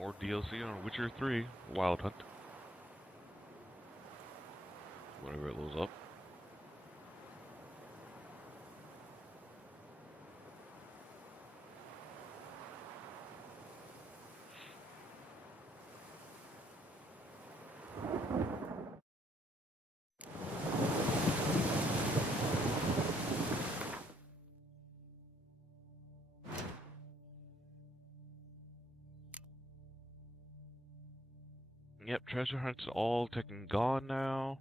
More DLC on Witcher 3 Wild Hunt. Whenever it loads up. Yep, treasure hunts all taken gone now.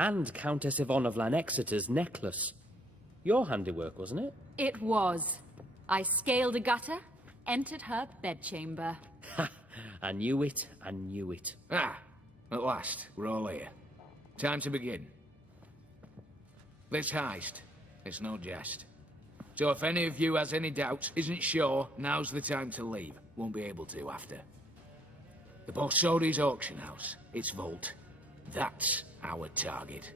And Countess Yvonne of Lanexeter's necklace. Your handiwork, wasn't it? It was. I scaled a gutter, entered her bedchamber. Ha! I knew it, I knew it. Ah, at last, we're all here. Time to begin. This heist, it's no jest. So if any of you has any doubts, isn't sure, now's the time to leave. Won't be able to after. The Borsodi's auction house, its vault. That's our target.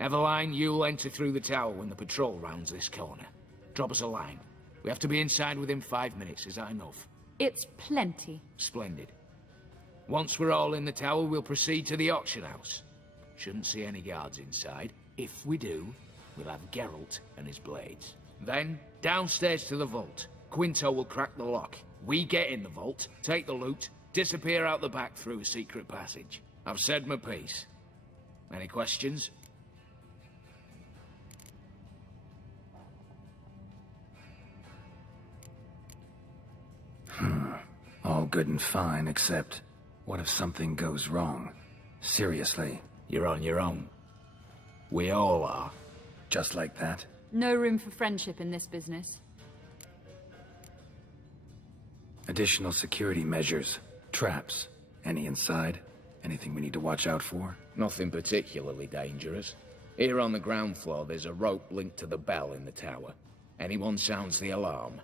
Eveline, you'll enter through the tower when the patrol rounds this corner. Drop us a line. We have to be inside within 5 minutes, is that enough? It's plenty. Splendid. Once we're all in the tower, we'll proceed to the auction house. Shouldn't see any guards inside. If we do, we'll have Geralt and his blades. Then, downstairs to the vault. Quinto will crack the lock. We get in the vault, take the loot, disappear out the back through a secret passage. I've said my piece. Any questions? All good and fine, except what if something goes wrong? Seriously. You're on your own. We all are. Just like that? No room for friendship in this business. Additional security measures. Traps. Any inside? Anything we need to watch out for? Nothing particularly dangerous. Here on the ground floor, there's a rope linked to the bell in the tower. Anyone sounds the alarm,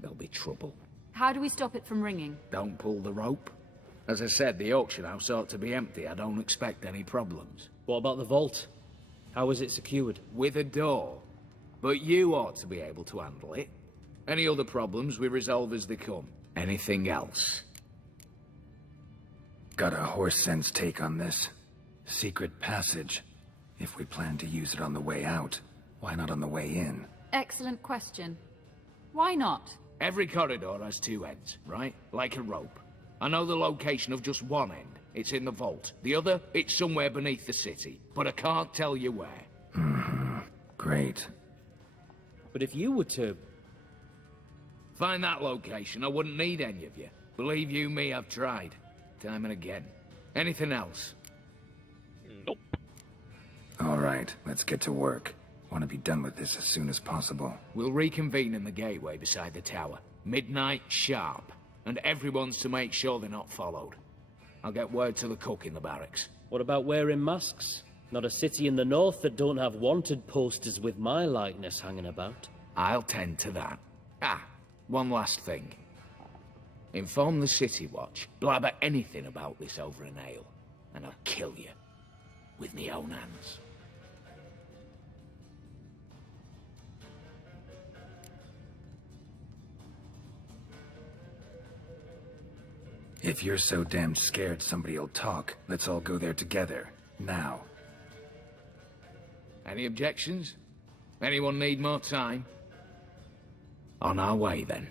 there'll be trouble. How do we stop it from ringing? Don't pull the rope. As I said, the auction house ought to be empty. I don't expect any problems. What about the vault? How is it secured? With a door. But you ought to be able to handle it. Any other problems, we resolve as they come. Anything else? Got a horse sense take on this. Secret passage. If we plan to use it on the way out, why not on the way in? Excellent question. Why not? Every corridor has two ends, right? Like a rope. I know the location of just one end. It's in the vault. The other, it's somewhere beneath the city. But I can't tell you where. Great. But if you were to... Find that location, I wouldn't need any of you. Believe you me, I've tried. Time and again. Anything else? Nope. All right, let's get to work. Want to be done with this as soon as possible. We'll reconvene in the gateway beside the tower. Midnight sharp. And everyone's to make sure they're not followed. I'll get word to the cook in the barracks. What about wearing masks? Not a city in the north that don't have wanted posters with my likeness hanging about. I'll tend to that. Ah, one last thing. Inform the City Watch. Blabber anything about this over an ale, and I'll kill you. With me own hands. If you're so damn scared somebody'll talk, let's all go there together. Now. Any objections? Anyone need more time? On our way, then.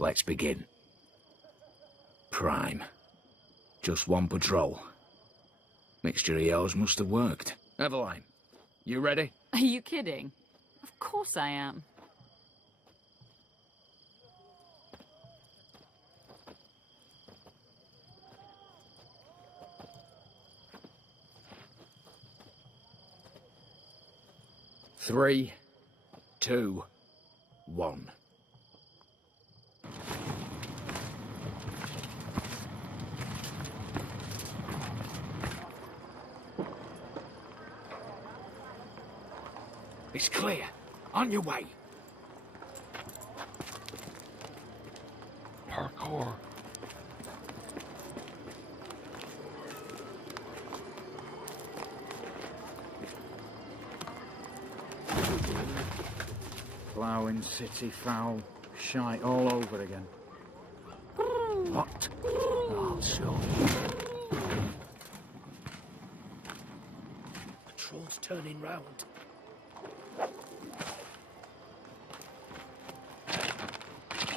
Let's begin. Prime. Just one patrol. Mixture of yours must have worked. Eveline, you ready? Are you kidding? Of course I am. Three, two, one. It's clear. On your way. Parkour. Ploughing, city, foul, shite all over again. What? Oh, so. The troll's turning round.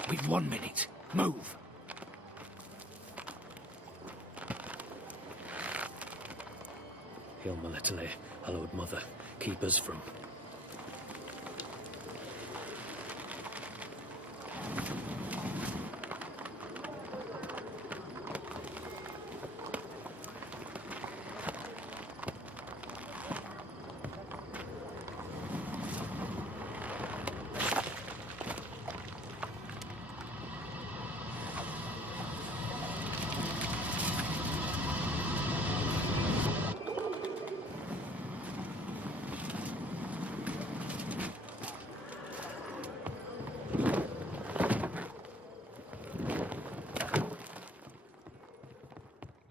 We've 1 minute. Move. Hail my little hallowed mother, keep us from...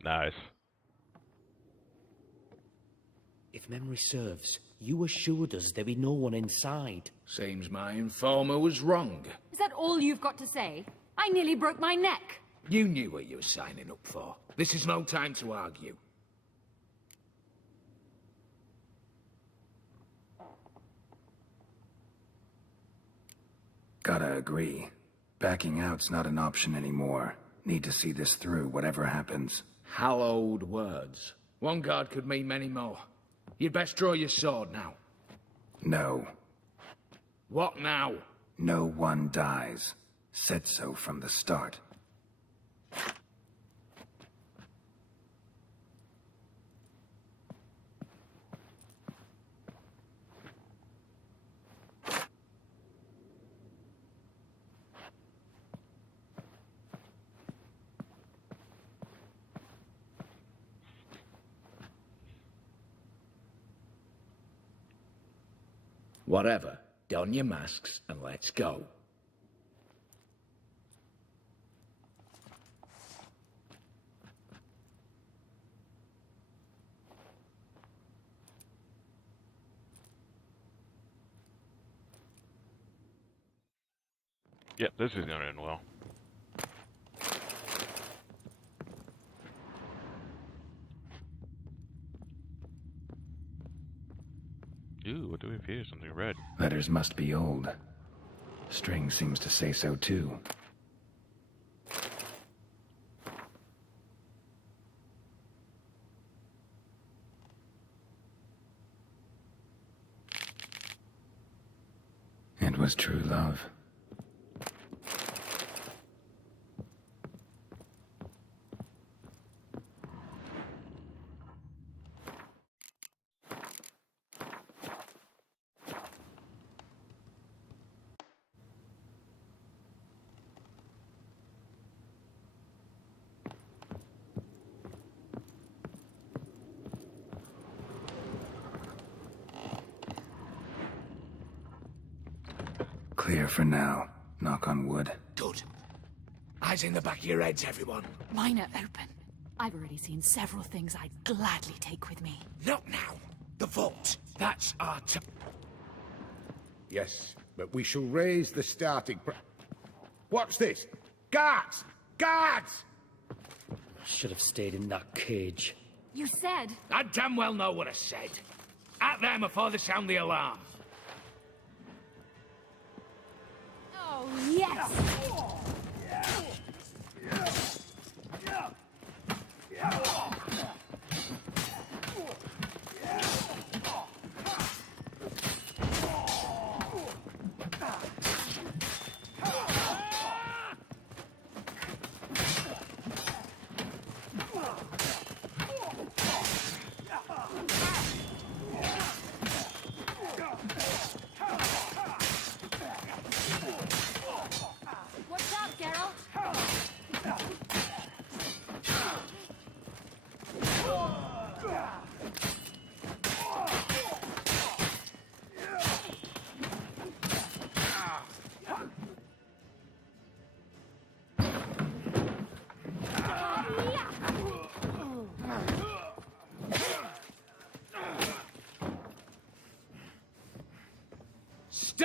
Nice. If memory serves, you assured us there be no one inside. Seems my informer was wrong. Is that all you've got to say? I nearly broke my neck. You knew what you were signing up for. This is no time to argue. Gotta agree. Backing out's not an option anymore. Need to see this through, whatever happens. Hallowed words. One guard could mean many more. You'd best draw your sword now. No. What now? No one dies. Said so from the start. Whatever. Don your masks and let's go. Yep, this is gonna end well. Ooh, what do we have here? Something red. Letters must be old. String seems to say so too. It was true love. Clear for now. Knock on wood. Good. Eyes in the back of your heads, everyone. Mine are open. I've already seen several things I'd gladly take with me. Not now. The vault. That's our time. Yes, but we shall raise the starting What's this? Guards! Guards! Should have stayed in that cage. You said... I damn well know what I said. At them before they sound the alarm. Oh, yes!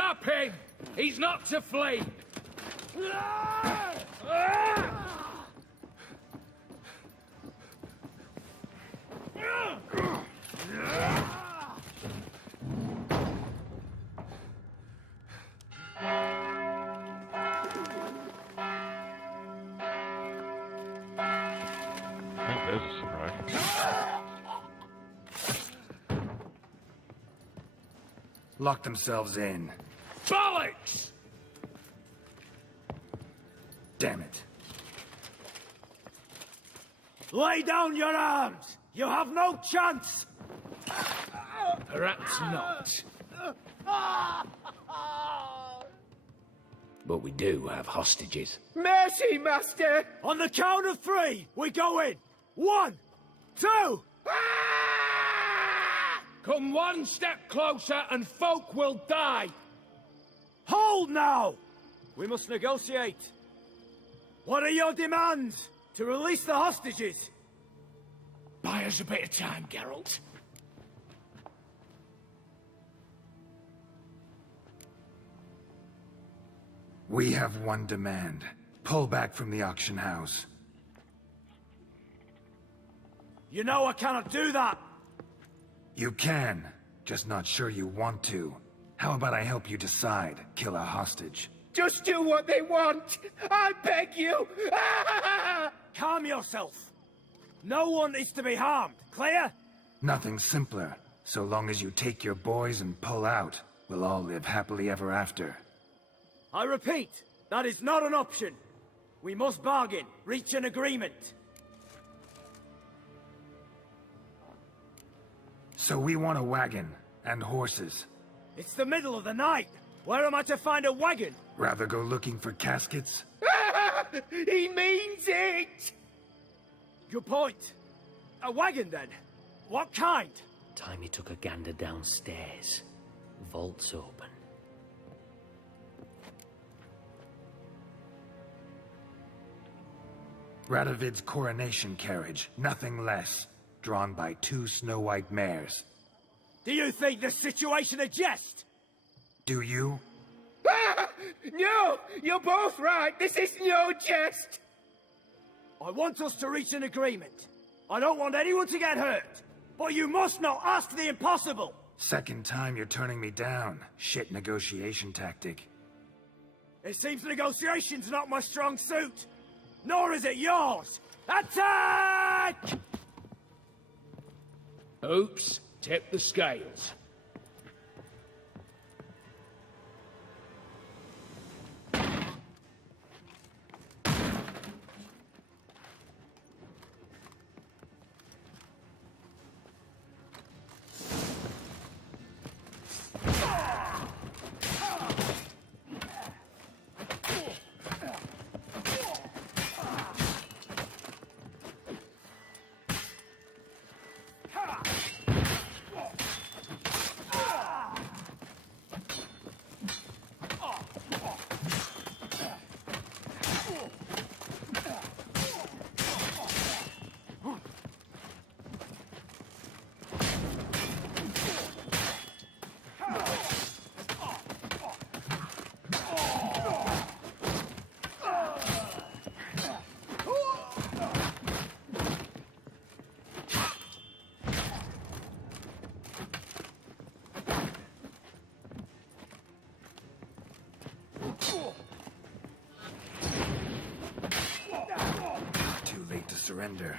Stop him! He's not to flee! That is a surprise. Lock themselves in. Bollocks! Damn it. Lay down your arms! You have no chance! Perhaps not. But we do have hostages. Mercy, Master! On the count of 3, we go in! 1, 2... Come one step closer and folk will die! Hold now! We must negotiate. What are your demands? To release the hostages? Buy us a bit of time, Geralt. We have one demand. Pull back from the auction house. You know I cannot do that! You can, just not sure you want to. How about I help you decide, kill a hostage? Just do what they want! I beg you! Calm yourself. No one is to be harmed, clear? Nothing simpler. So long as you take your boys and pull out, we'll all live happily ever after. I repeat, that is not an option. We must bargain, reach an agreement. So we want a wagon, and horses. It's the middle of the night. Where am I to find a wagon? Rather go looking for caskets? He means it! Good point. A wagon, then? What kind? Timey took a gander downstairs. Vault's open. Radovid's coronation carriage, nothing less. Drawn by 2 snow-white mares. Do you think this situation a jest? Do you? No! You're both right! This is no jest! I want us to reach an agreement. I don't want anyone to get hurt. But you must not ask the impossible! Second time you're turning me down. Shit negotiation tactic. It seems negotiation's not my strong suit. Nor is it yours! Attack! Oops, tip the scales. Too late to surrender.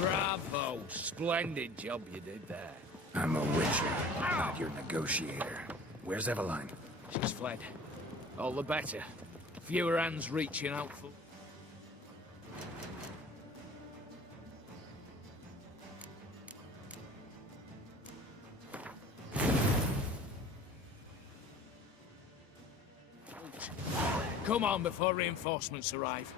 Bravo! Splendid job you did there. I'm a witcher, not your negotiator. Where's Eveline? She's fled. All the better. Fewer hands reaching out for... Come on before reinforcements arrive.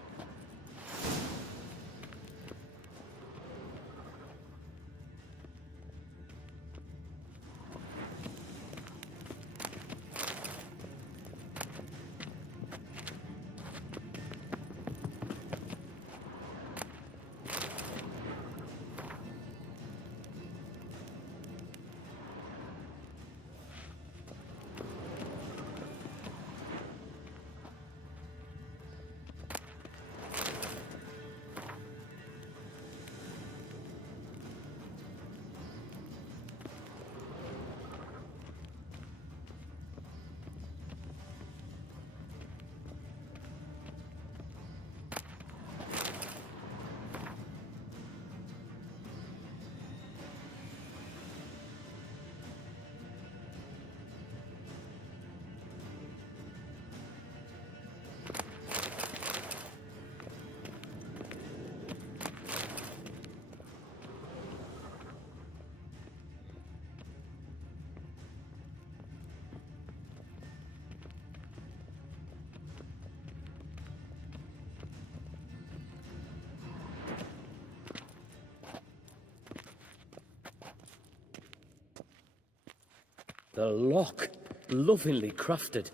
The lock. Lovingly crafted.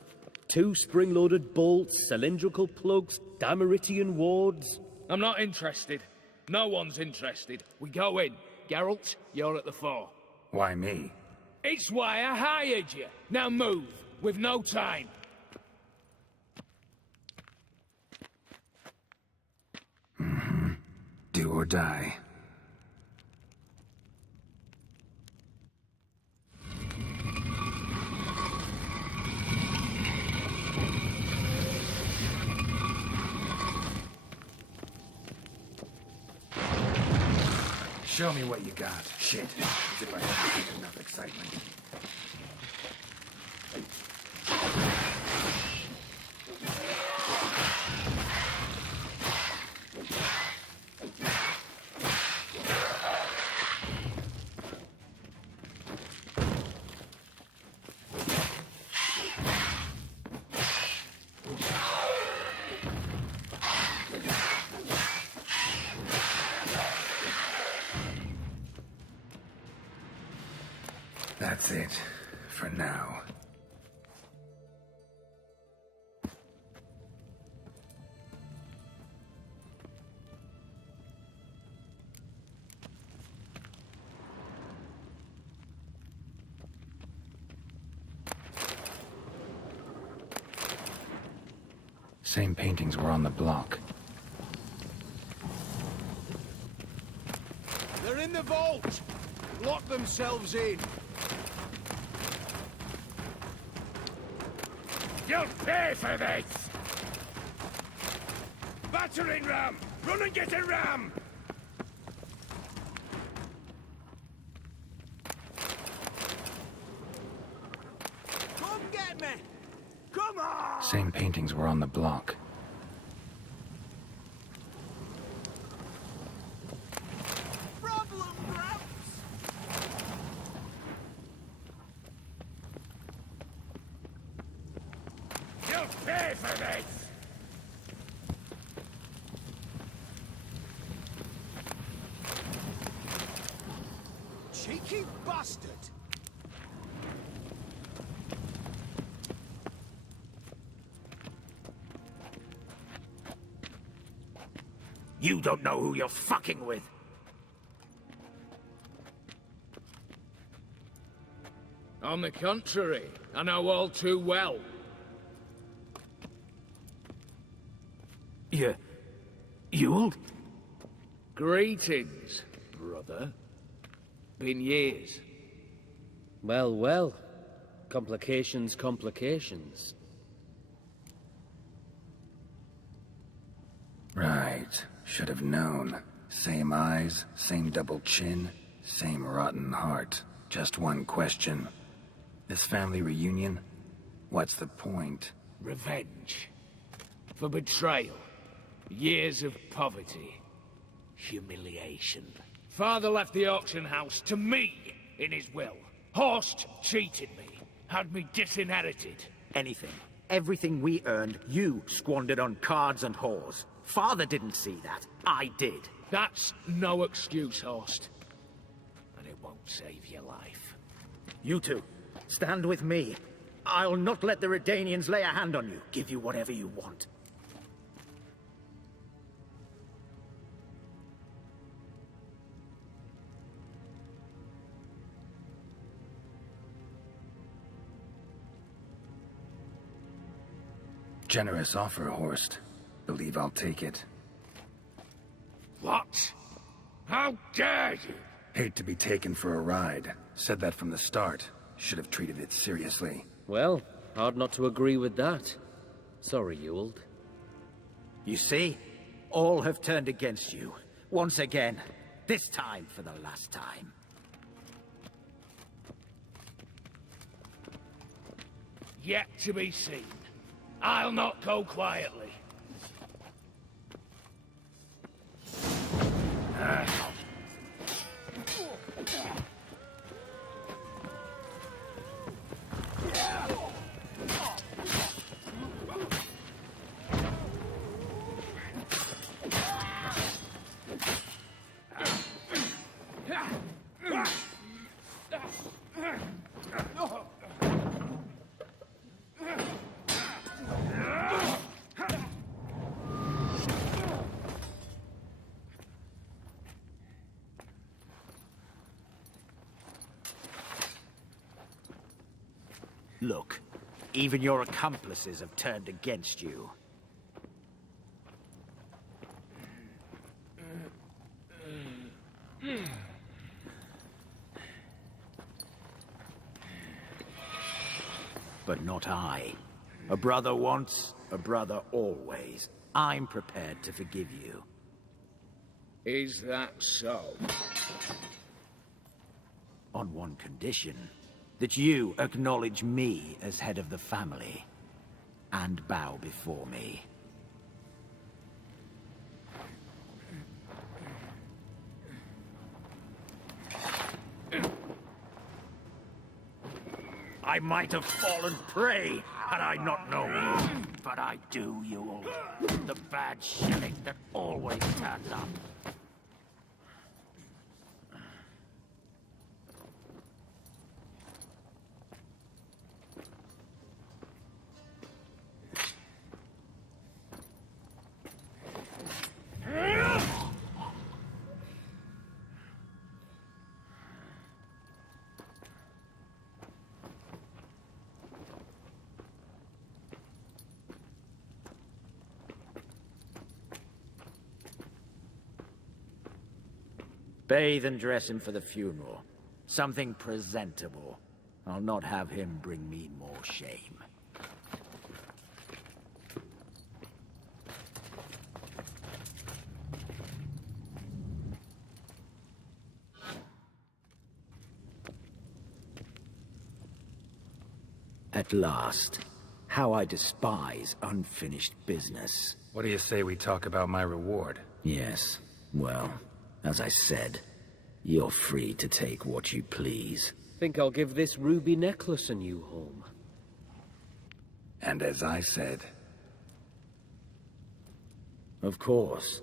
2 spring-loaded bolts, cylindrical plugs, Dameritian wards. I'm not interested. No one's interested. We go in. Geralt, you're at the fore. Why me? It's why I hired you. Now move. We've no time. Do or die. Show me what you got. Shit. As if I haven't enough excitement. That's it. For now. Same paintings were on the block. They're in the vault! Lock themselves in. You'll pay for this! Battering ram! Run and get a ram! Come get me! Come on! Same paintings were on the block. Problem, Gramps! You'll pay for this! Cheeky bastard! You don't know who you're fucking with. On the contrary, I know all too well. You'll? Greetings, brother. Been years. Well, well. Complications, complications. Right. Should have known. Same eyes, same double chin, same rotten heart. Just one question. This family reunion? What's the point? Revenge. For betrayal. Years of poverty. Humiliation. Father left the auction house to me in his will. Horst cheated me. Had me disinherited. Anything. Everything we earned, you squandered on cards and whores. Father didn't see that. I did. That's no excuse, Horst. And it won't save your life. You two, stand with me. I'll not let the Redanians lay a hand on you. Give you whatever you want. Generous offer, Horst. Believe I'll take it. What? How dare you? Hate to be taken for a ride. Said that from the start. Should have treated it seriously. Well, hard not to agree with that. Sorry, Ewald. You see? All have turned against you. Once again. This time for the last time. Yet to be seen. I'll not go quietly. Look, even your accomplices have turned against you. But not I. A brother once, a brother always. I'm prepared to forgive you. Is that so? On one condition. That you acknowledge me as head of the family. And bow before me. I might have fallen prey had I not known. But I do, you old. The bad shilling that always turns up. Bathe and dress him for the funeral. Something presentable. I'll not have him bring me more shame. At last. How I despise unfinished business. What do you say we talk about my reward? Yes. Well, as I said, you're free to take what you please. Think I'll give this ruby necklace a new home. And as I said... Of course.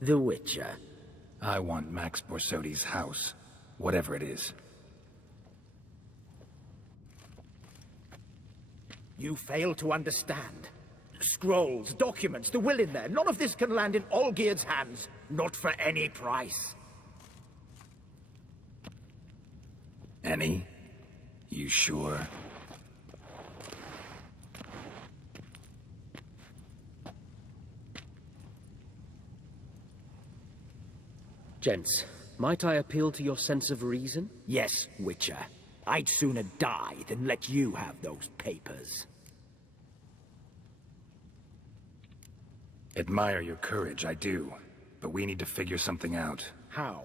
The Witcher. I want Max Borsodi's house. Whatever it is. You fail to understand. Scrolls, documents, the will in there. None of this can land in Olgierd's hands. Not for any price. Any? You sure? Gents, might I appeal to your sense of reason? Yes, Witcher. I'd sooner die than let you have those papers. Admire your courage, I do. But we need to figure something out. How?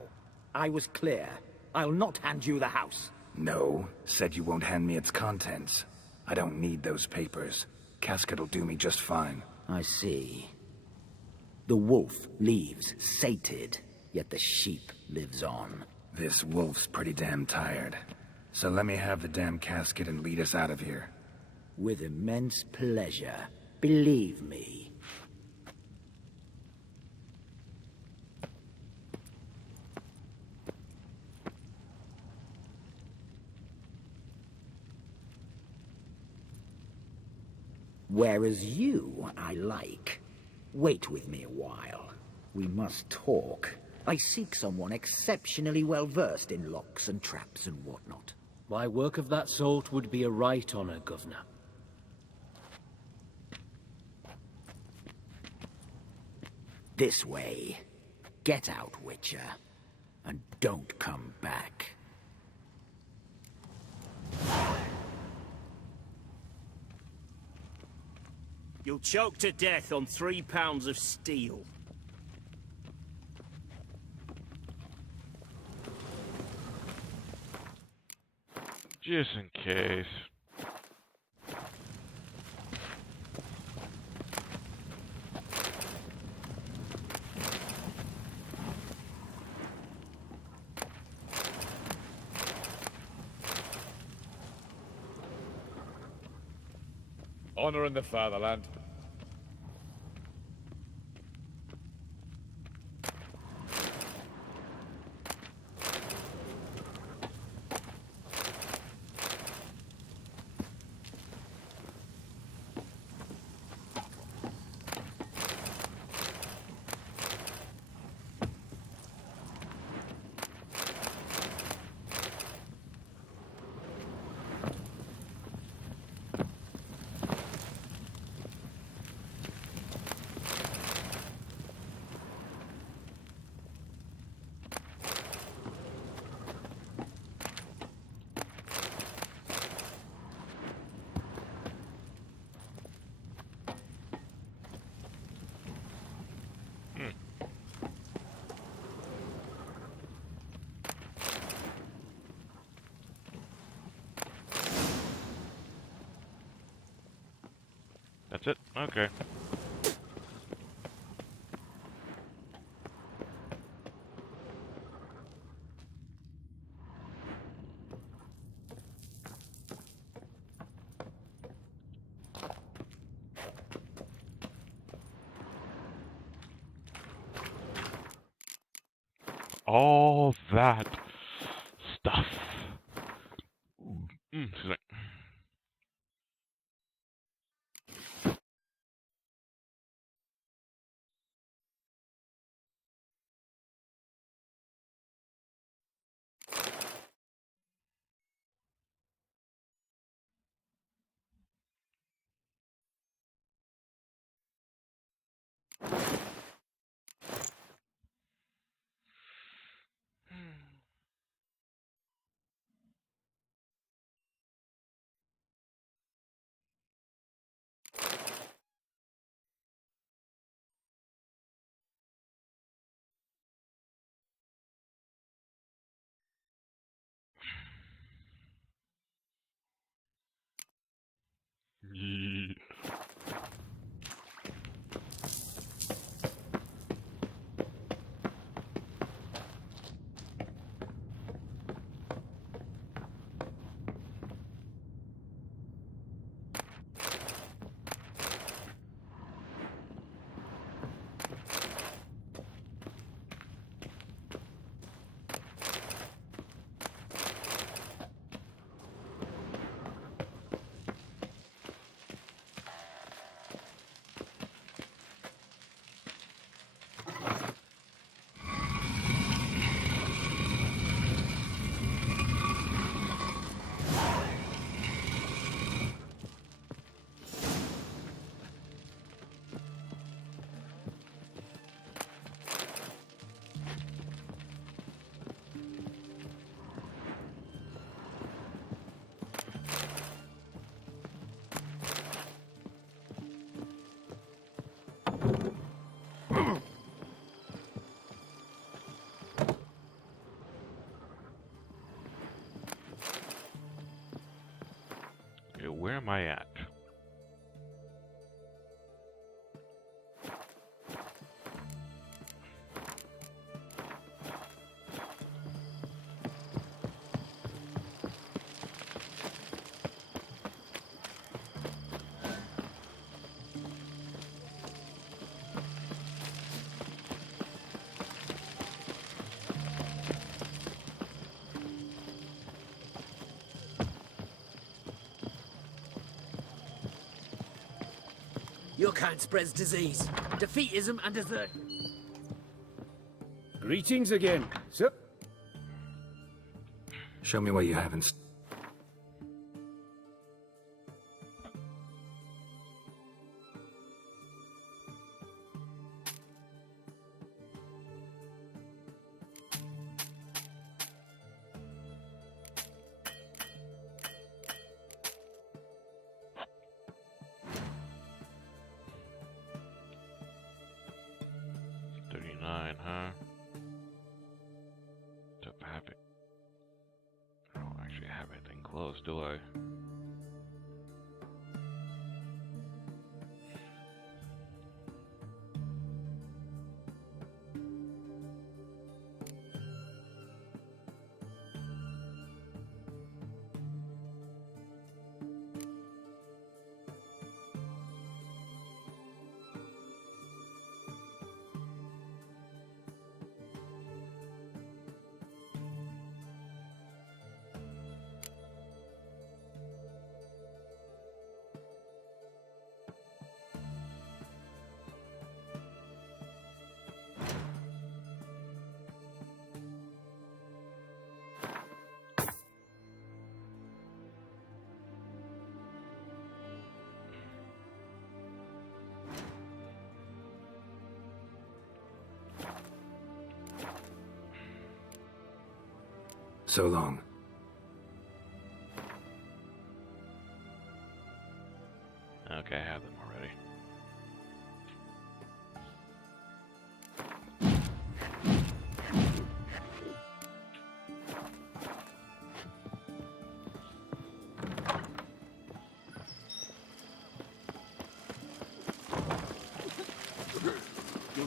I was clear. I'll not hand you the house. No, said you won't hand me its contents. I don't need those papers. Casket'll do me just fine. I see. The wolf leaves sated, yet the sheep lives on. This wolf's pretty damn tired. So let me have the damn casket and lead us out of here. With immense pleasure. Believe me. Whereas you, I like. Wait with me a while. We must talk. I seek someone exceptionally well-versed in locks and traps and whatnot. My work of that sort would be a right honor, Governor. This way. Get out, Witcher. And don't come back. You'll choke to death on 3 pounds of steel. Just in case. Honor in the fatherland. Okay. All that stuff. Excuse me. Yee. Okay, where am I at? Your kind spreads disease, defeatism, and desert. Greetings again, sir. Show me what you have in... Huh? Don't have it. I don't actually have anything close, do I? So long. Okay, I have them already.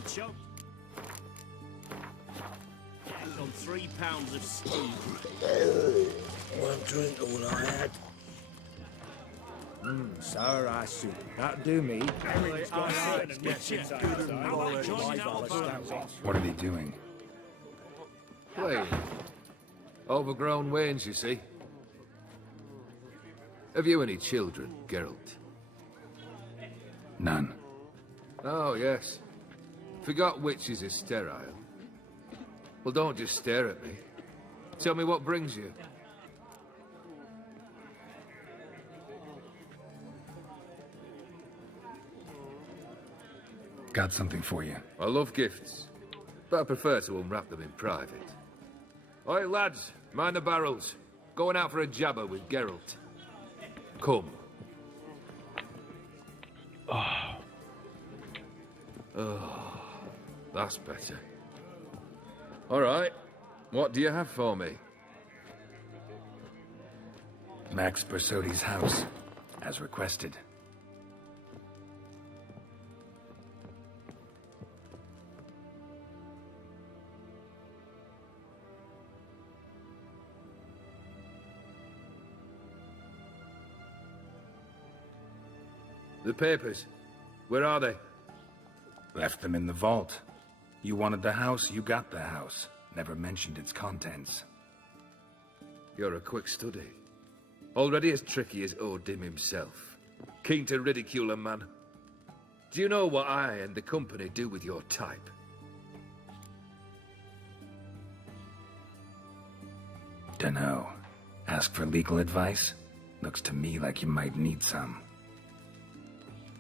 You'll choke. Death on 3 pounds of steam. One drink all I had. Sir, I see. That'll do me. What are they doing? Playing. Overgrown wains, you see. Have you any children, Geralt? None. Oh, yes. Forgot witches are sterile. Well, don't just stare at me. Tell me what brings you. Got something for you. I love gifts, but I prefer to unwrap them in private. Oi, lads, mind the barrels. Going out for a jabber with Geralt. Come. Oh, that's better. All right, what do you have for me? Max Bersodi's house, as requested. The papers. Where are they? Left them in the vault. You wanted the house, you got the house. Never mentioned its contents. You're a quick study. Already as tricky as Odin himself. Keen to ridicule a man. Do you know what I and the company do with your type? Dunno. Ask for legal advice? Looks to me like you might need some.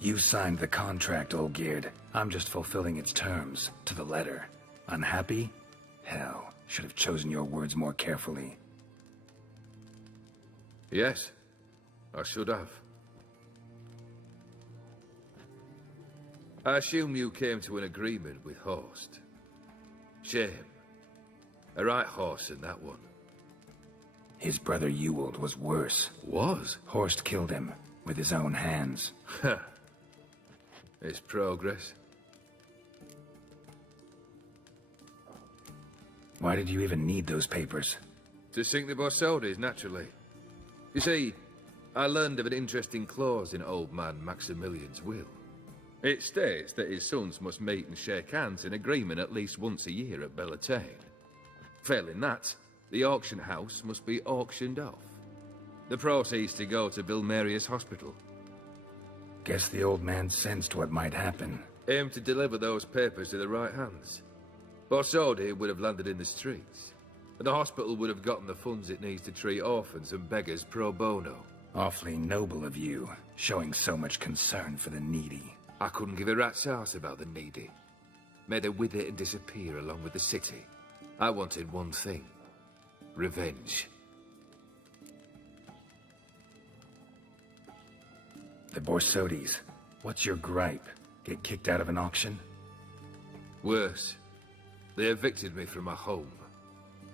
You signed the contract, Olgierd. I'm just fulfilling its terms, to the letter. Unhappy? Hell, should have chosen your words more carefully. Yes, I should have. I assume you came to an agreement with Horst. Shame. A right horse in that one. His brother Ewald was worse. Was? Horst killed him, with his own hands. It's progress. Why did you even need those papers? To sink the Borsodis, naturally. You see, I learned of an interesting clause in old man Maximilian's will. It states that his sons must meet and shake hands in agreement at least once a year at Bellatane. Failing that, the auction house must be auctioned off. The proceeds to go to Bill Marius Hospital. Guess the old man sensed what might happen. Aimed to deliver those papers to the right hands. Borsodi would have landed in the streets, and the hospital would have gotten the funds it needs to treat orphans and beggars pro bono. Awfully noble of you, showing so much concern for the needy. I couldn't give a rat's ass about the needy. May they wither and disappear along with the city. I wanted one thing. Revenge. The Borsodis. What's your gripe? Get kicked out of an auction? Worse. They evicted me from my home.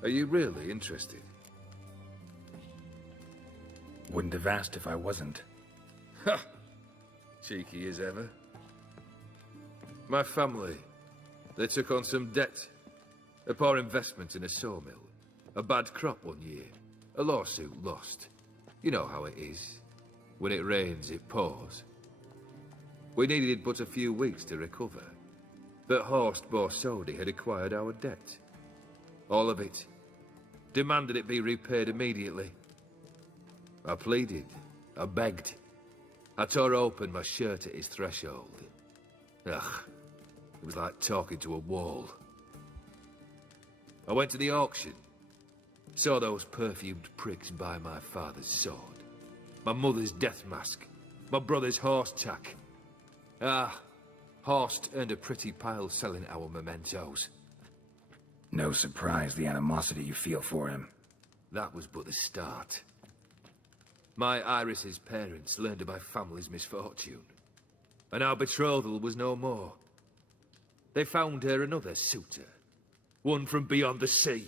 Are you really interested? Wouldn't have asked if I wasn't. Ha! Cheeky as ever. My family, they took on some debt. A poor investment in a sawmill. A bad crop one year. A lawsuit lost. You know how it is. When it rains, it pours. We needed but a few weeks to recover. But Horst Borsodi had acquired our debt. All of it. Demanded it be repaid immediately. I pleaded. I begged. I tore open my shirt at his threshold. Ugh. It was like talking to a wall. I went to the auction. Saw those perfumed pricks buy my father's sword. My mother's death mask. My brother's horse tack. Ah, Horst earned a pretty pile selling our mementos. No surprise the animosity you feel for him. That was but the start. My Iris's parents learned of my family's misfortune. And our betrothal was no more. They found her another suitor. One from beyond the sea.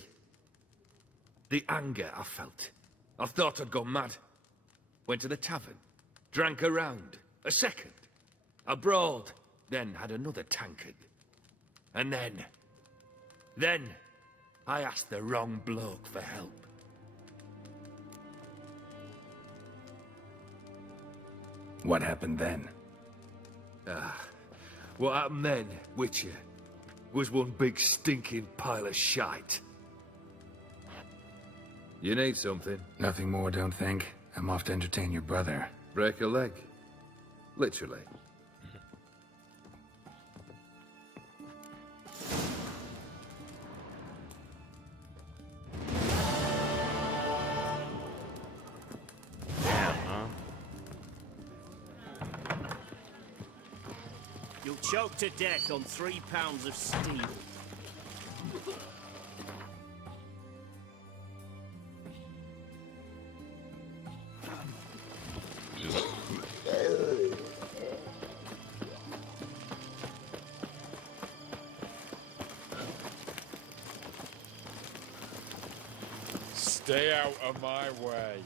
The anger I felt. I thought I'd gone mad. Went to the tavern. Drank a round. A second. A broad. Then had another tankard. And then, I asked the wrong bloke for help. What happened then? What happened then, Witcher, was one big stinking pile of shite. You need something? Nothing more, don't think. I'm off to entertain your brother. Break a leg? Literally. You'll choke to death on 3 pounds of steel. Stay out of my way.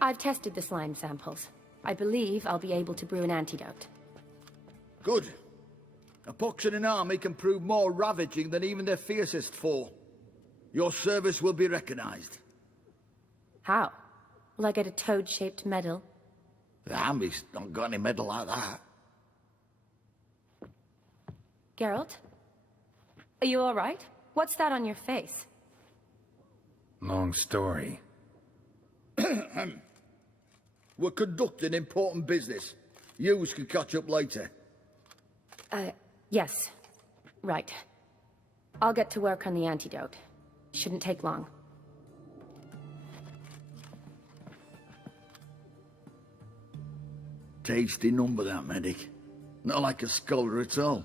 I've tested the slime samples. I believe I'll be able to brew an antidote. Good. A pox in an army can prove more ravaging than even their fiercest foe. Your service will be recognized. How? Will I get a toad-shaped medal? The army's not got any medal like that. Geralt? Are you all right? What's that on your face? Long story. We're conducting important business. Yous can catch up later. Yes. Right. I'll get to work on the antidote. Shouldn't take long. Tasty number, that medic. Not like a scholar at all.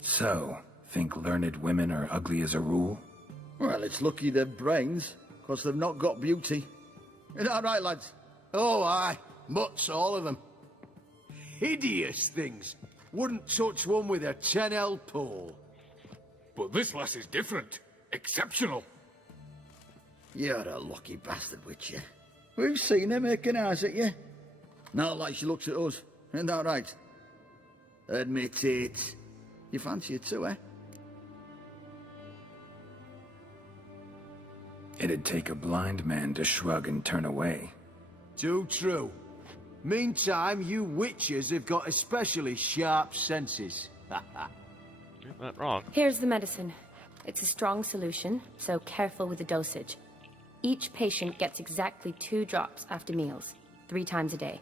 So, think learned women are ugly as a rule? Well, it's lucky they've brains, because they've not got beauty. Is that right, lads? Oh, aye. Mutts, all of them. Hideous things. Wouldn't touch one with a 10L pole. But this lass is different. Exceptional. You're a lucky bastard, Witcher. We've seen her making eyes at you. Not like she looks at us. Isn't that right? Admit it. You fancy it too, eh? It'd take a blind man to shrug and turn away. Too true. Meantime, you witches have got especially sharp senses. You're not wrong. Here's the medicine. It's a strong solution, so careful with the dosage. Each patient gets exactly 2 drops after meals, 3 times a day.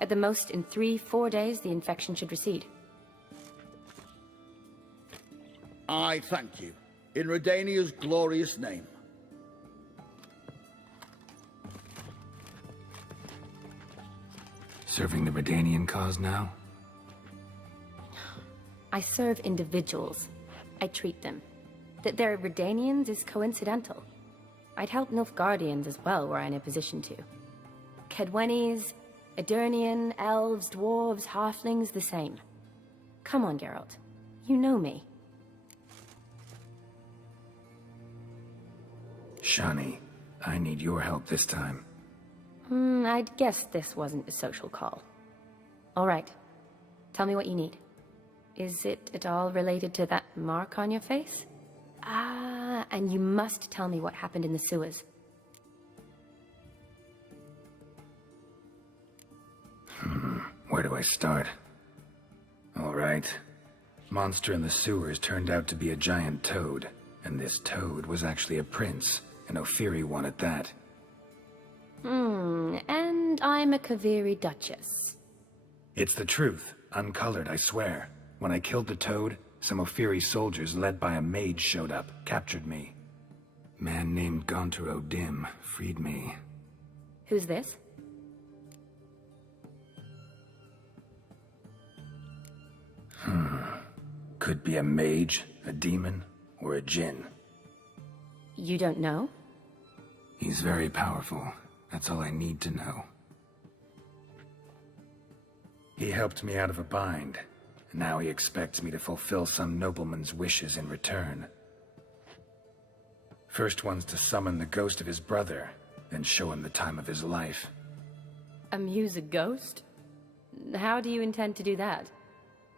At the most, in 3-4 days, the infection should recede. I thank you. In Redania's glorious name. Serving the Redanian cause now? I serve individuals. I treat them. That they're Redanians is coincidental. I'd help Nilfgaardians as well were I in a position to. Kedwenis, Edirnian, elves, dwarves, halflings, the same. Come on, Geralt. You know me. Shani, I need your help this time. I'd guess this wasn't a social call. All right. Tell me what you need. Is it at all related to that mark on your face? Ah, and you must tell me what happened in the sewers. Where do I start? All right. Monster in the sewers turned out to be a giant toad, and this toad was actually a prince, an Ophiri one at that. And I'm a Kaviri Duchess. It's the truth, uncolored, I swear. When I killed the toad, some Ophiri soldiers led by a mage showed up, captured me. Man named Gonter O'Dim freed me. Who's this? Could be a mage, a demon, or a djinn. You don't know? He's very powerful. That's all I need to know. He helped me out of a bind. Now he expects me to fulfill some nobleman's wishes in return. First one's to summon the ghost of his brother, then show him the time of his life. Amuse a ghost? How do you intend to do that?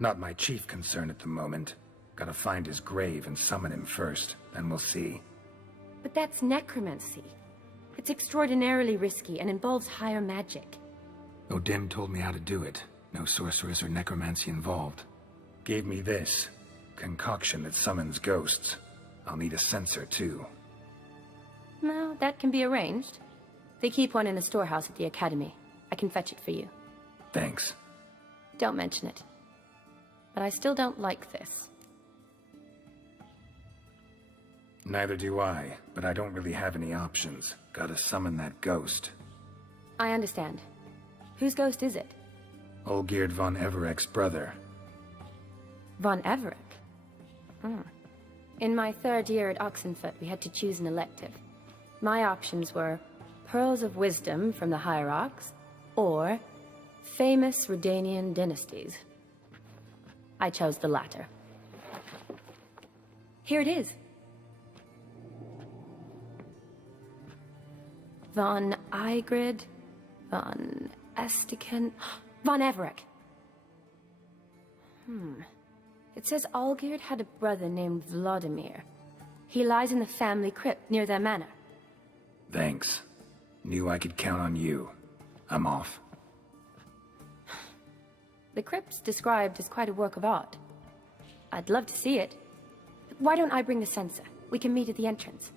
Not my chief concern at the moment. Gotta find his grave and summon him first, then we'll see. But that's necromancy. It's extraordinarily risky and involves higher magic. O'Dim told me how to do it. No sorceress or necromancy involved. Gave me this. Concoction that summons ghosts. I'll need a censer too. Well, that can be arranged. They keep one in the storehouse at the academy. I can fetch it for you. Thanks. Don't mention it. But I still don't like this. Neither do I, but I don't really have any options. Gotta summon that ghost. I understand. Whose ghost is it? Olgierd von Everek's brother. Von Everek? In my third year at Oxenfoot, we had to choose an elective. My options were Pearls of Wisdom from the Hierarchs, or Famous Redanian Dynasties. I chose the latter. Here it is. Von Igrid, von Estiken, von Everek. It says Olgierd had a brother named Vladimir. He lies in the family crypt near their manor. Thanks. Knew I could count on you. I'm off. The crypt's described as quite a work of art. I'd love to see it. Why don't I bring the censer? We can meet at the entrance.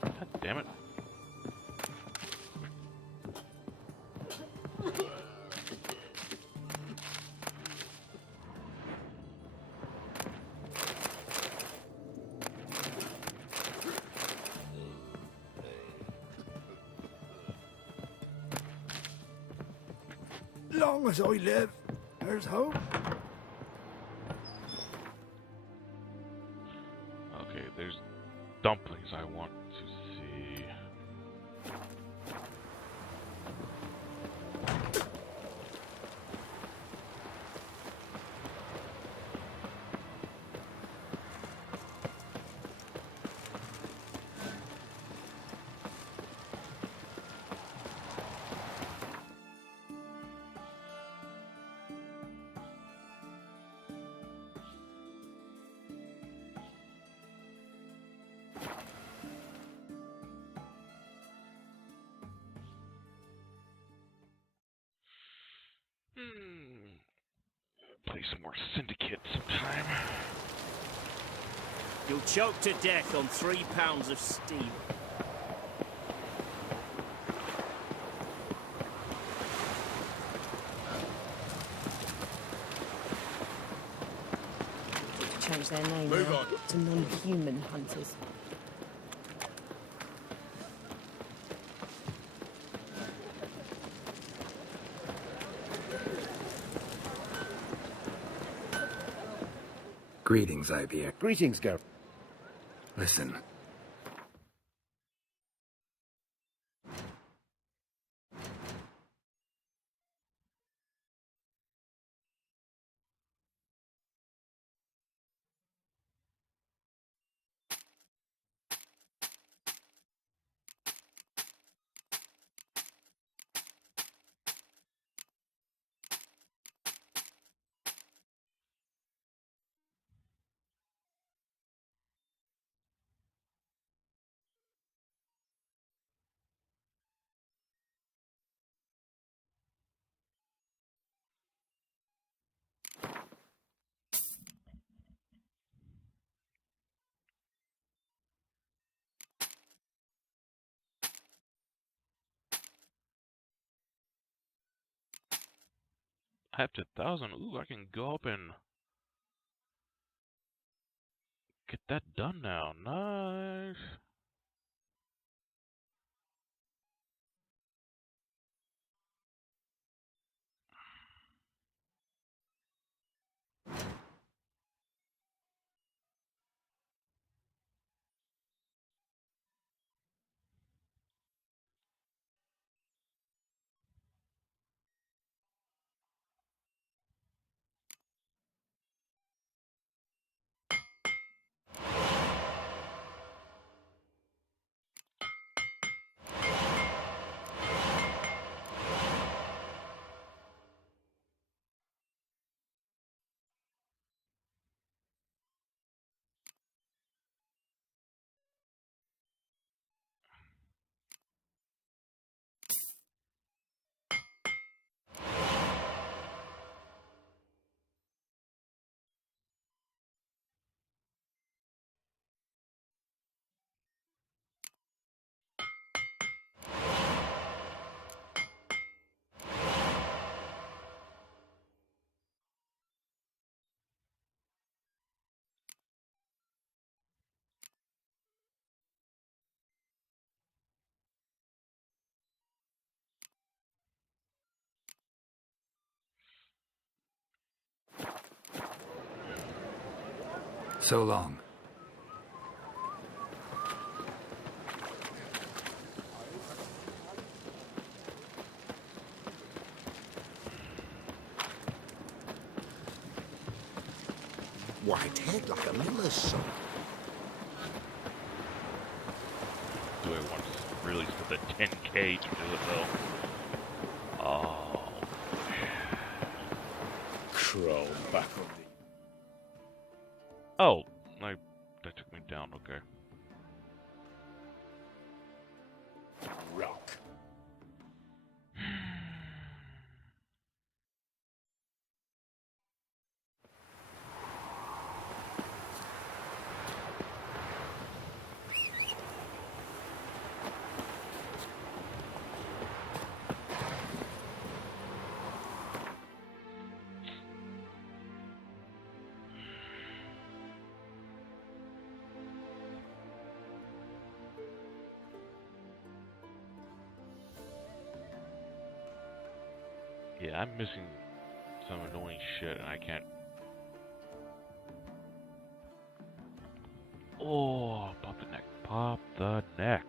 God damn it. Long as I live, there's hope. Okay, there's dumplings I want to see. Play some more Syndicate sometime. You'll choke to death on 3 pounds of steam. Change their name Move now on. to non-human hunters. Greetings, Ivier. Greetings, Garrett. Listen. Hype to 1,000. Ooh, I can go up and get that done now. Nice. So long. White head like a miller's son. Do I want to really spend the 10K to do it though? Oh. Crawl back on the... Oh, that took me down, okay. rock. Yeah, I'm missing some annoying shit and I can't... Oh, pop the neck. Pop the neck.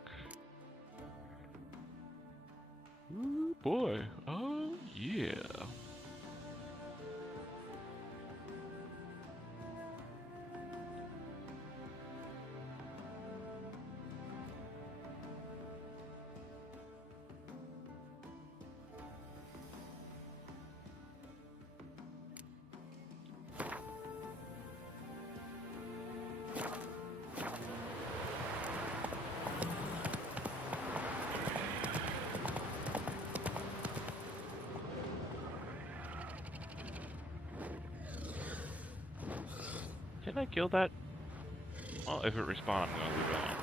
Ooh, boy. Oh, yeah. Can I kill that? Well, if it respawns, I'm gonna leave it alone.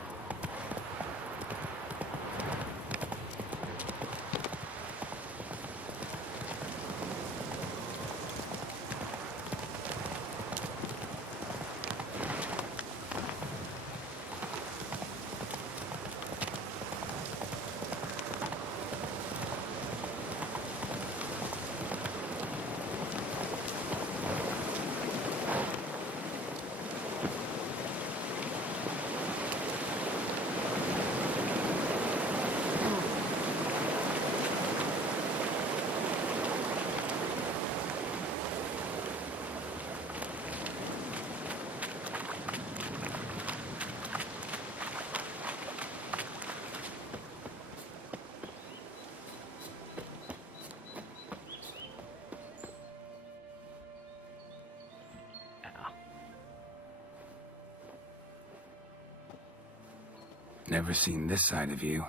Never seen this side of you.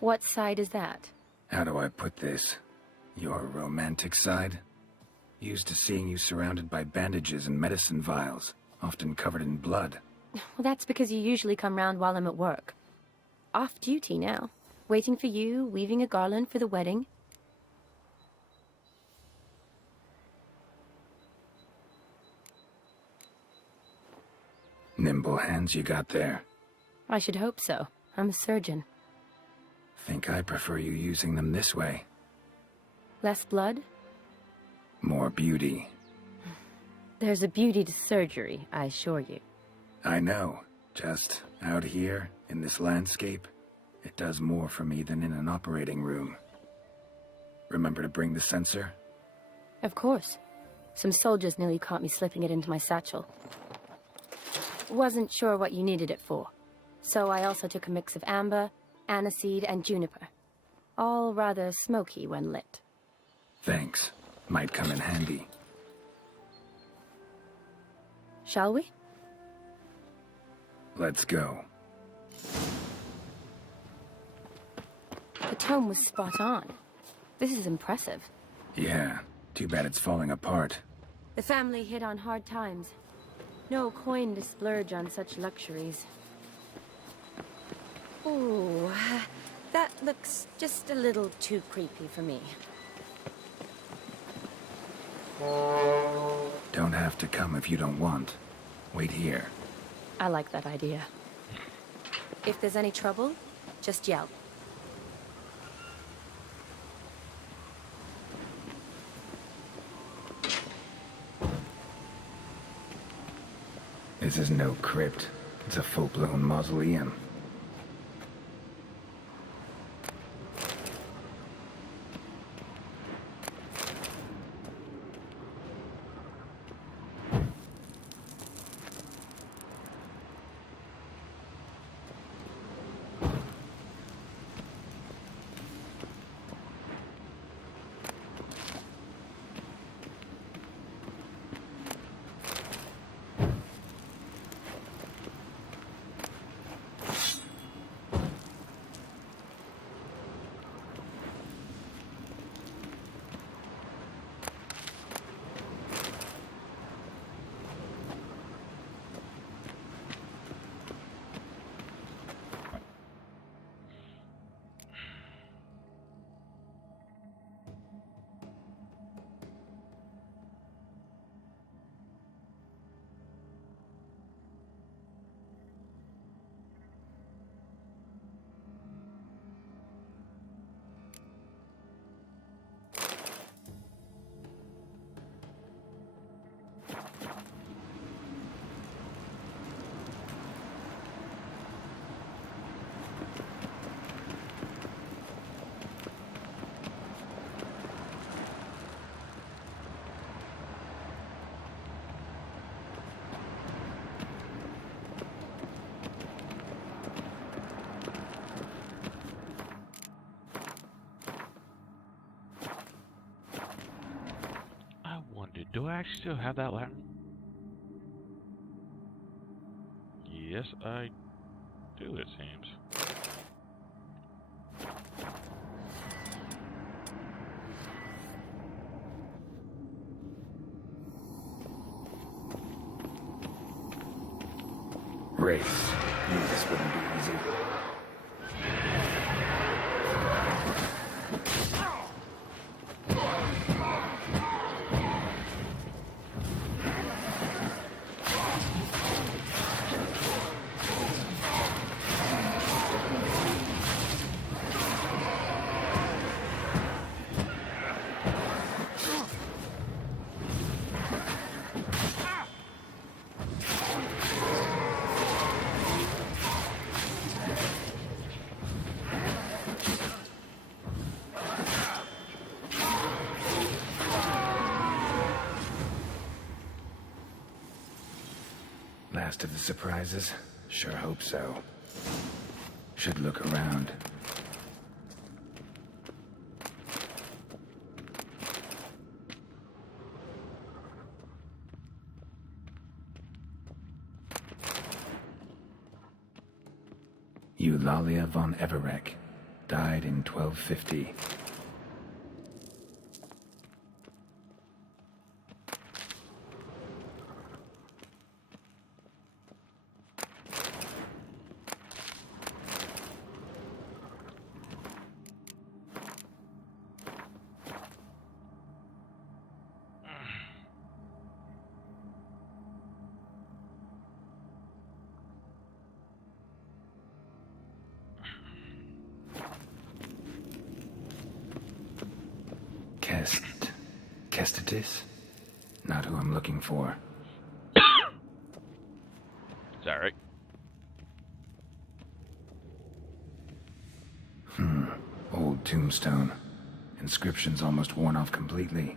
What side is that? How do I put this? Your romantic side? Used to seeing you surrounded by bandages and medicine vials, often covered in blood. Well, that's because you usually come round while I'm at work. Off duty now. Waiting for you, weaving a garland for the wedding. Nimble hands you got there. I should hope so. I'm a surgeon. Think I prefer you using them this way. Less blood? More beauty. There's a beauty to surgery, I assure you. I know. Just out here, in this landscape, it does more for me than in an operating room. Remember to bring the sensor? Of course. Some soldiers nearly caught me slipping it into my satchel. Wasn't sure what you needed it for, so I also took a mix of amber, aniseed, and juniper. All rather smoky when lit. Thanks. Might come in handy. Shall we? Let's go. The tome was spot on. This is impressive. Yeah, too bad it's falling apart. The family hit on hard times. No coin to splurge on such luxuries. Ooh, that looks just a little too creepy for me. Don't have to come if you don't want. Wait here. I like that idea. If there's any trouble, just yell. This is no crypt. It's a full-blown mausoleum. Do I actually still have that lantern? Yes, I do, it seems. Race. Knew this wouldn't be easy. Last of the surprises? Sure hope so. Should look around. Eulalia von Everek. Died in 1250. Kestitis? Not who I'm looking for. Is that right? Old tombstone. Inscription's almost worn off completely.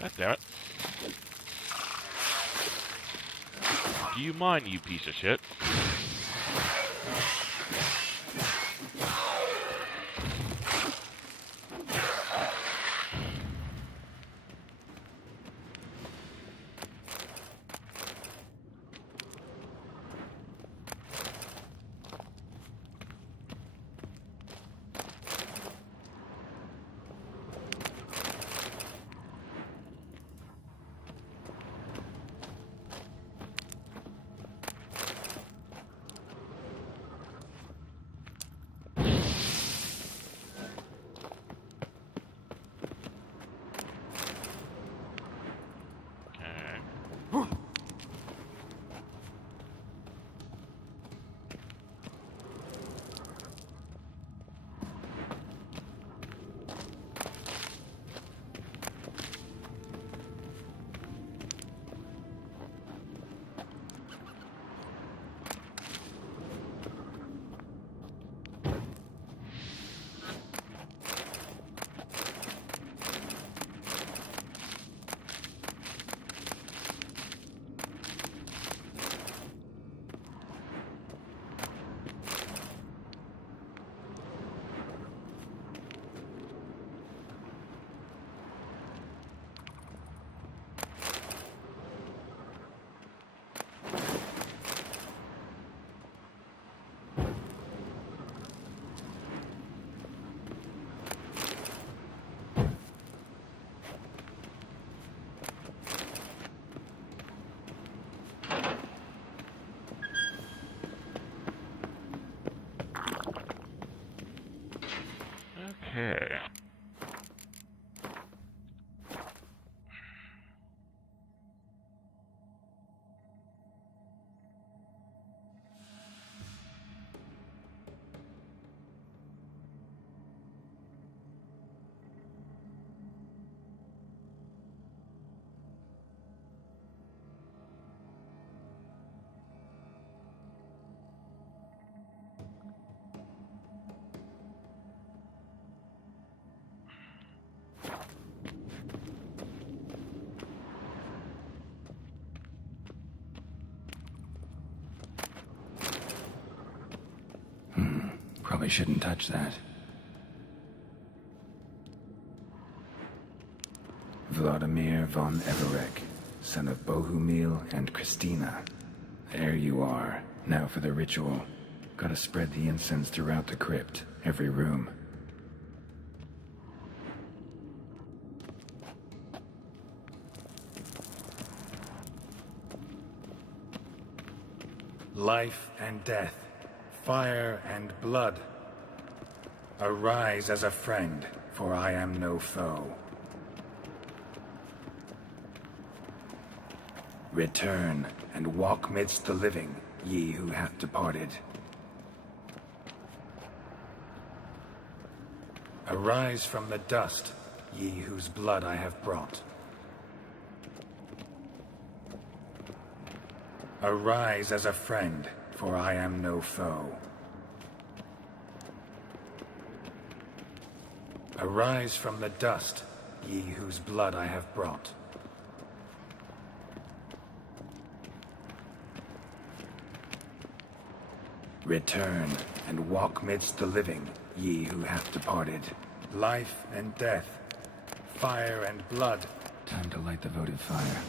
God damn it. Do you mind, you piece of shit? Okay. Probably shouldn't touch that. Vladimir von Everek, son of Bohumil and Christina. There you are. Now for the ritual. Gotta spread the incense throughout the crypt, every room. Life and death, fire and blood. Arise as a friend, for I am no foe. Return and walk midst the living, ye who hath departed. Arise from the dust, ye whose blood I have brought. Arise as a friend, for I am no foe. Arise from the dust, ye whose blood I have brought. Return and walk midst the living, ye who have departed. Life and death, fire and blood. Time to light the votive fire.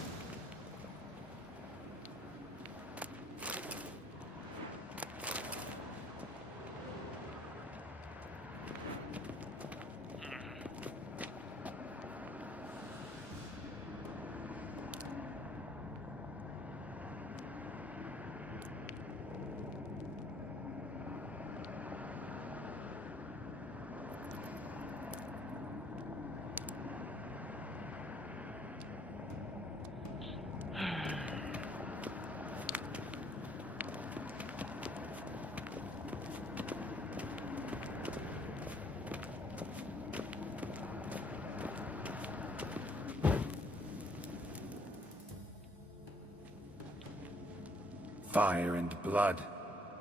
Fire and blood,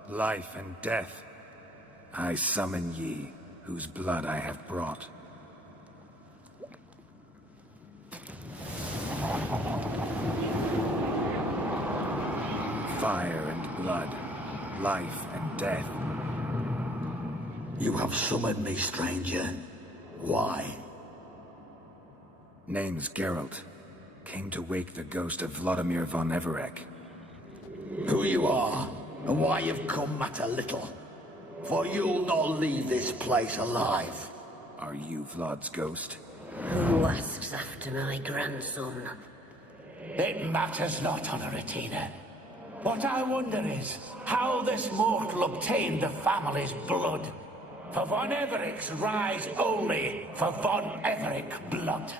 life and death. I summon ye, whose blood I have brought. Fire and blood, life and death. You have summoned me, stranger. Why? Name's Geralt. Came to wake the ghost of Vladimir von Everec. Who you are, and why you've come matter little. For you'll not leave this place alive. Are you Vlad's ghost? Who asks after my grandson? It matters not, Honoratina. What I wonder is, how this mortal obtained the family's blood. For von Everec's rise only for von Everec blood.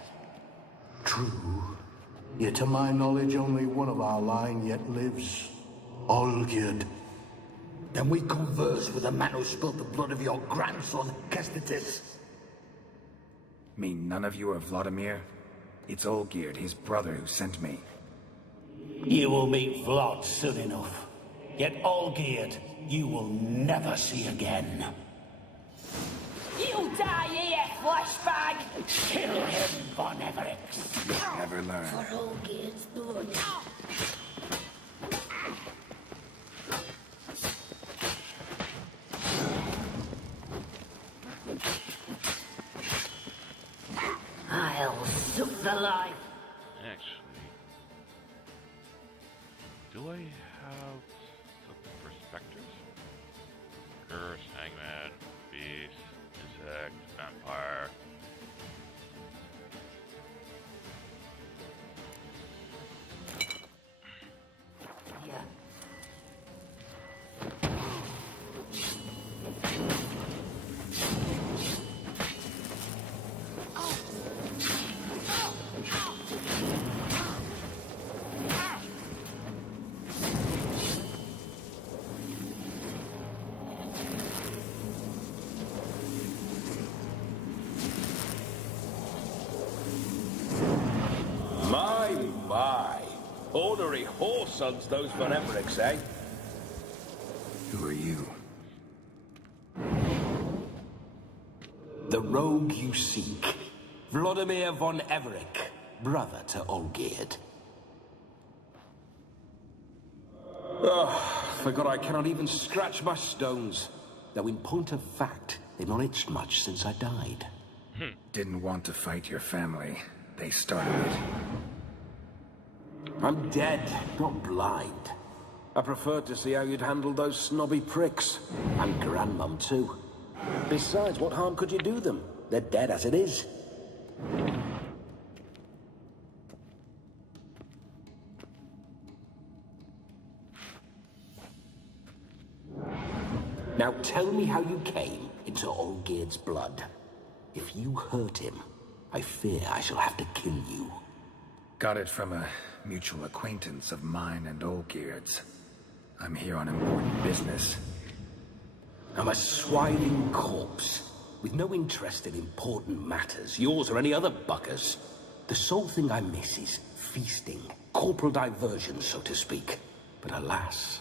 True. Yet to my knowledge, only one of our line yet lives. Olgierd. Then we converse with the man who spilled the blood of your grandson, Kestitis. Mean none of you are Vladimir? It's Olgierd, his brother, who sent me. You will meet Vlad soon enough. Yet Olgierd, you will never see again. You die here, flashbag! Kill him, von Everec. Never learn. For Olgierd's blood. I'll suck the life. Actually, do I have something for specters? Curse, hangman, beast, insect, vampire. Yeah. My. Ornery whoresons those von Everecs, eh? Who are you? The rogue you seek. Vladimir von Everec, brother to Olgierd. Forgot I cannot even scratch my stones. Though in point of fact, they've not itched much since I died. Didn't want to fight your family. They started it. I'm dead, not blind. I preferred to see how you'd handle those snobby pricks. And Grandmum, too. Besides, what harm could you do them? They're dead as it is. Now tell me how you came into Olgierd's blood. If you hurt him, I fear I shall have to kill you. Got it from a mutual acquaintance of mine and Olgierd's. I'm here on important business. I'm a swiding corpse, with no interest in important matters, yours or any other buggers. The sole thing I miss is feasting, corporal diversion, so to speak. But alas...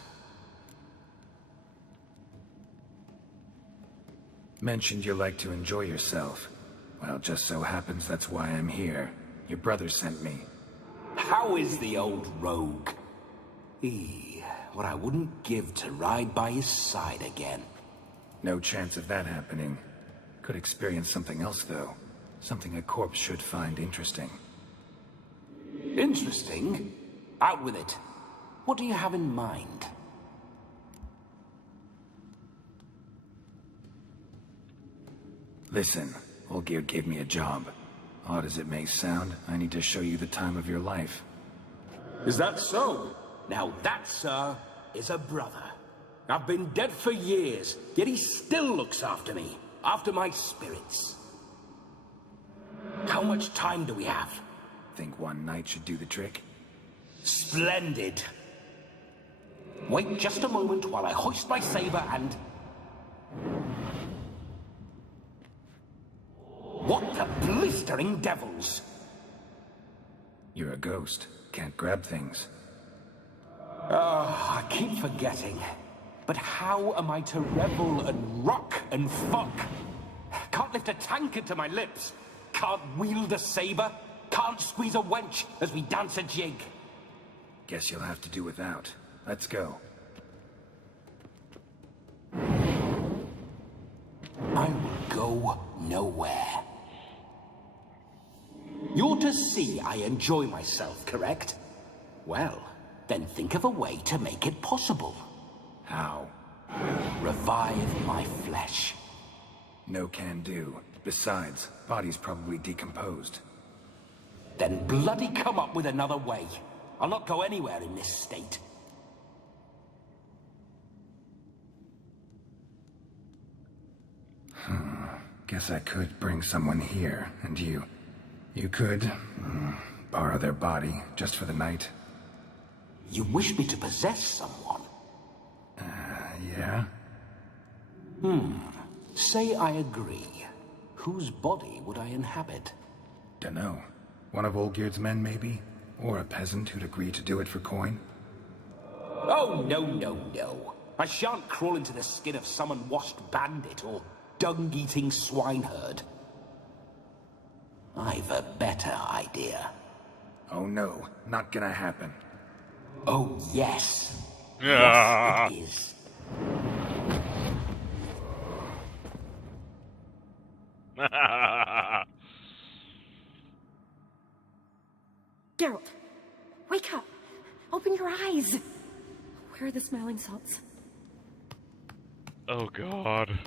Mentioned you like to enjoy yourself. Well, just so happens that's why I'm here. Your brother sent me. How is the old rogue? What I wouldn't give to ride by his side again. No chance of that happening. Could experience something else, though. Something a corpse should find interesting. Interesting? Out with it. What do you have in mind? Listen, Olgierd gave me a job. Odd as it may sound, I need to show you the time of your life. Is that so? Now that, sir, is a brother. I've been dead for years, yet he still looks after me, after my spirits. How much time do we have? Think one night should do the trick? Splendid. Wait just a moment while I hoist my saber and... What the blistering devils? You're a ghost. Can't grab things. I keep forgetting. But how am I to revel and rock and fuck? Can't lift a tankard to my lips. Can't wield a saber. Can't squeeze a wench as we dance a jig. Guess you'll have to do without. Let's go. I will go nowhere. You're to see I enjoy myself, correct? Well, then think of a way to make it possible. How? Revive my flesh. No can do. Besides, body's probably decomposed. Then bloody come up with another way. I'll not go anywhere in this state. Guess I could bring someone here, and you could borrow their body just for the night. You wish me to possess someone? Yeah? Say I agree. Whose body would I inhabit? Dunno. One of Olgierd's men, maybe? Or a peasant who'd agree to do it for coin? Oh, no. I shan't crawl into the skin of some unwashed bandit or dung-eating swineherd. I've a better idea. Oh no, not gonna happen. Oh yes. Yeah. Yes, it is. Geralt, wake up. Open your eyes. Where are the smelling salts? Oh god.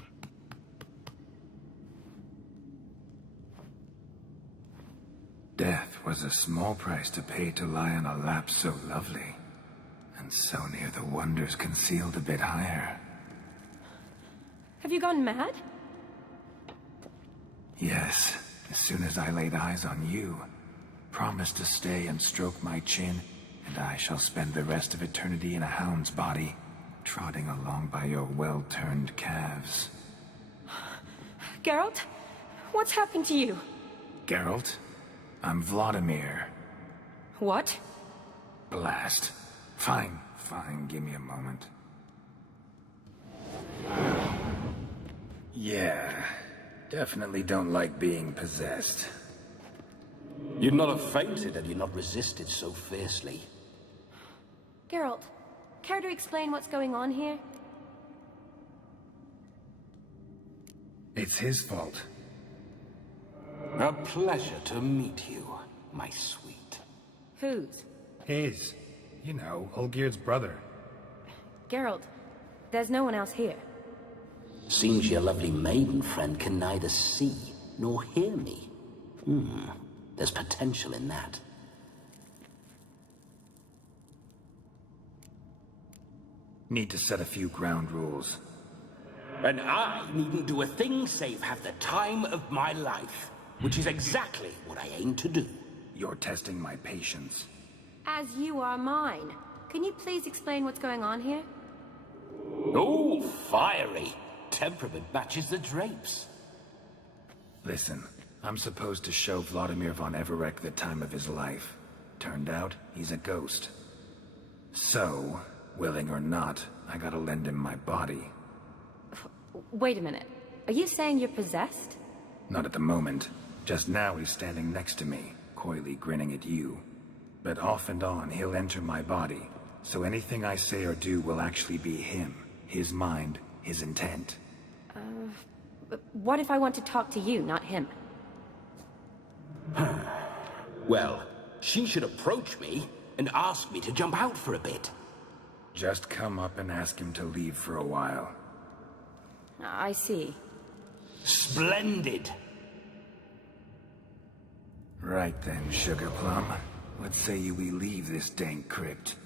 Death was a small price to pay to lie on a lap so lovely, and so near the wonders concealed a bit higher. Have you gone mad? Yes, as soon as I laid eyes on you, promised to stay and stroke my chin, and I shall spend the rest of eternity in a hound's body, trotting along by your well-turned calves. Geralt, what's happened to you? Geralt? I'm Vladimir. What? Blast. Fine, give me a moment. Yeah, definitely don't like being possessed. You'd not have fainted had you not resisted so fiercely. Geralt, care to explain what's going on here? It's his fault. A pleasure to meet you, my sweet. Whose? His. You know, Olgierd's brother. Geralt, there's no one else here. Seems your lovely maiden friend can neither see nor hear me. There's potential in that. Need to set a few ground rules. And I needn't do a thing save have the time of my life, which is exactly what I aim to do. You're testing my patience. As you are mine. Can you please explain what's going on here? Oh, fiery. Temperament matches the drapes. Listen, I'm supposed to show Vladimir von Everec the time of his life. Turned out, he's a ghost. So, willing or not, I gotta lend him my body. Wait a minute. Are you saying you're possessed? Not at the moment. Just now he's standing next to me, coyly grinning at you. But off and on, he'll enter my body. So anything I say or do will actually be him. His mind, his intent. What if I want to talk to you, not him? Well, she should approach me and ask me to jump out for a bit. Just come up and ask him to leave for a while. I see. Splendid. Right then, Sugar Plum. What say you we leave this dank crypt?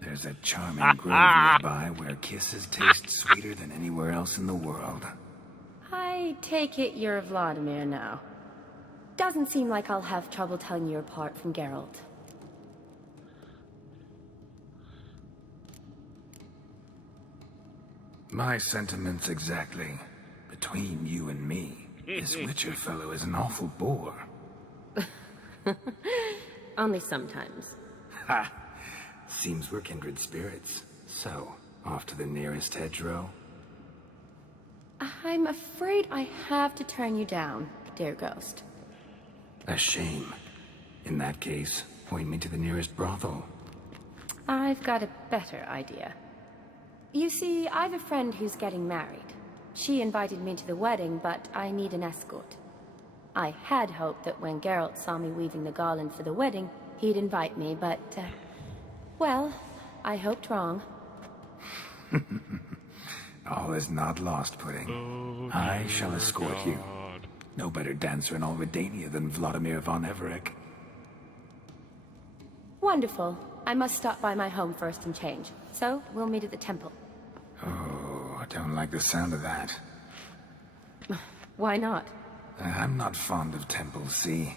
There's a charming grove nearby where kisses taste sweeter than anywhere else in the world. I take it you're Vladimir now. Doesn't seem like I'll have trouble telling you apart from Geralt. My sentiments exactly. Between you and me, this Witcher fellow is an awful bore. Only sometimes. Ha! Seems we're kindred spirits. So, off to the nearest hedgerow? I'm afraid I have to turn you down, dear ghost. A shame. In that case, point me to the nearest brothel. I've got a better idea. You see, I've a friend who's getting married. She invited me to the wedding, but I need an escort. I had hoped that when Geralt saw me weaving the garland for the wedding, he'd invite me, but, well, I hoped wrong. All is not lost, Pudding. I shall escort you. No better dancer in all Redania than Vladimir von Everec. Wonderful. I must stop by my home first and change. So, we'll meet at the temple. Oh, I don't like the sound of that. Why not? I'm not fond of temples, see?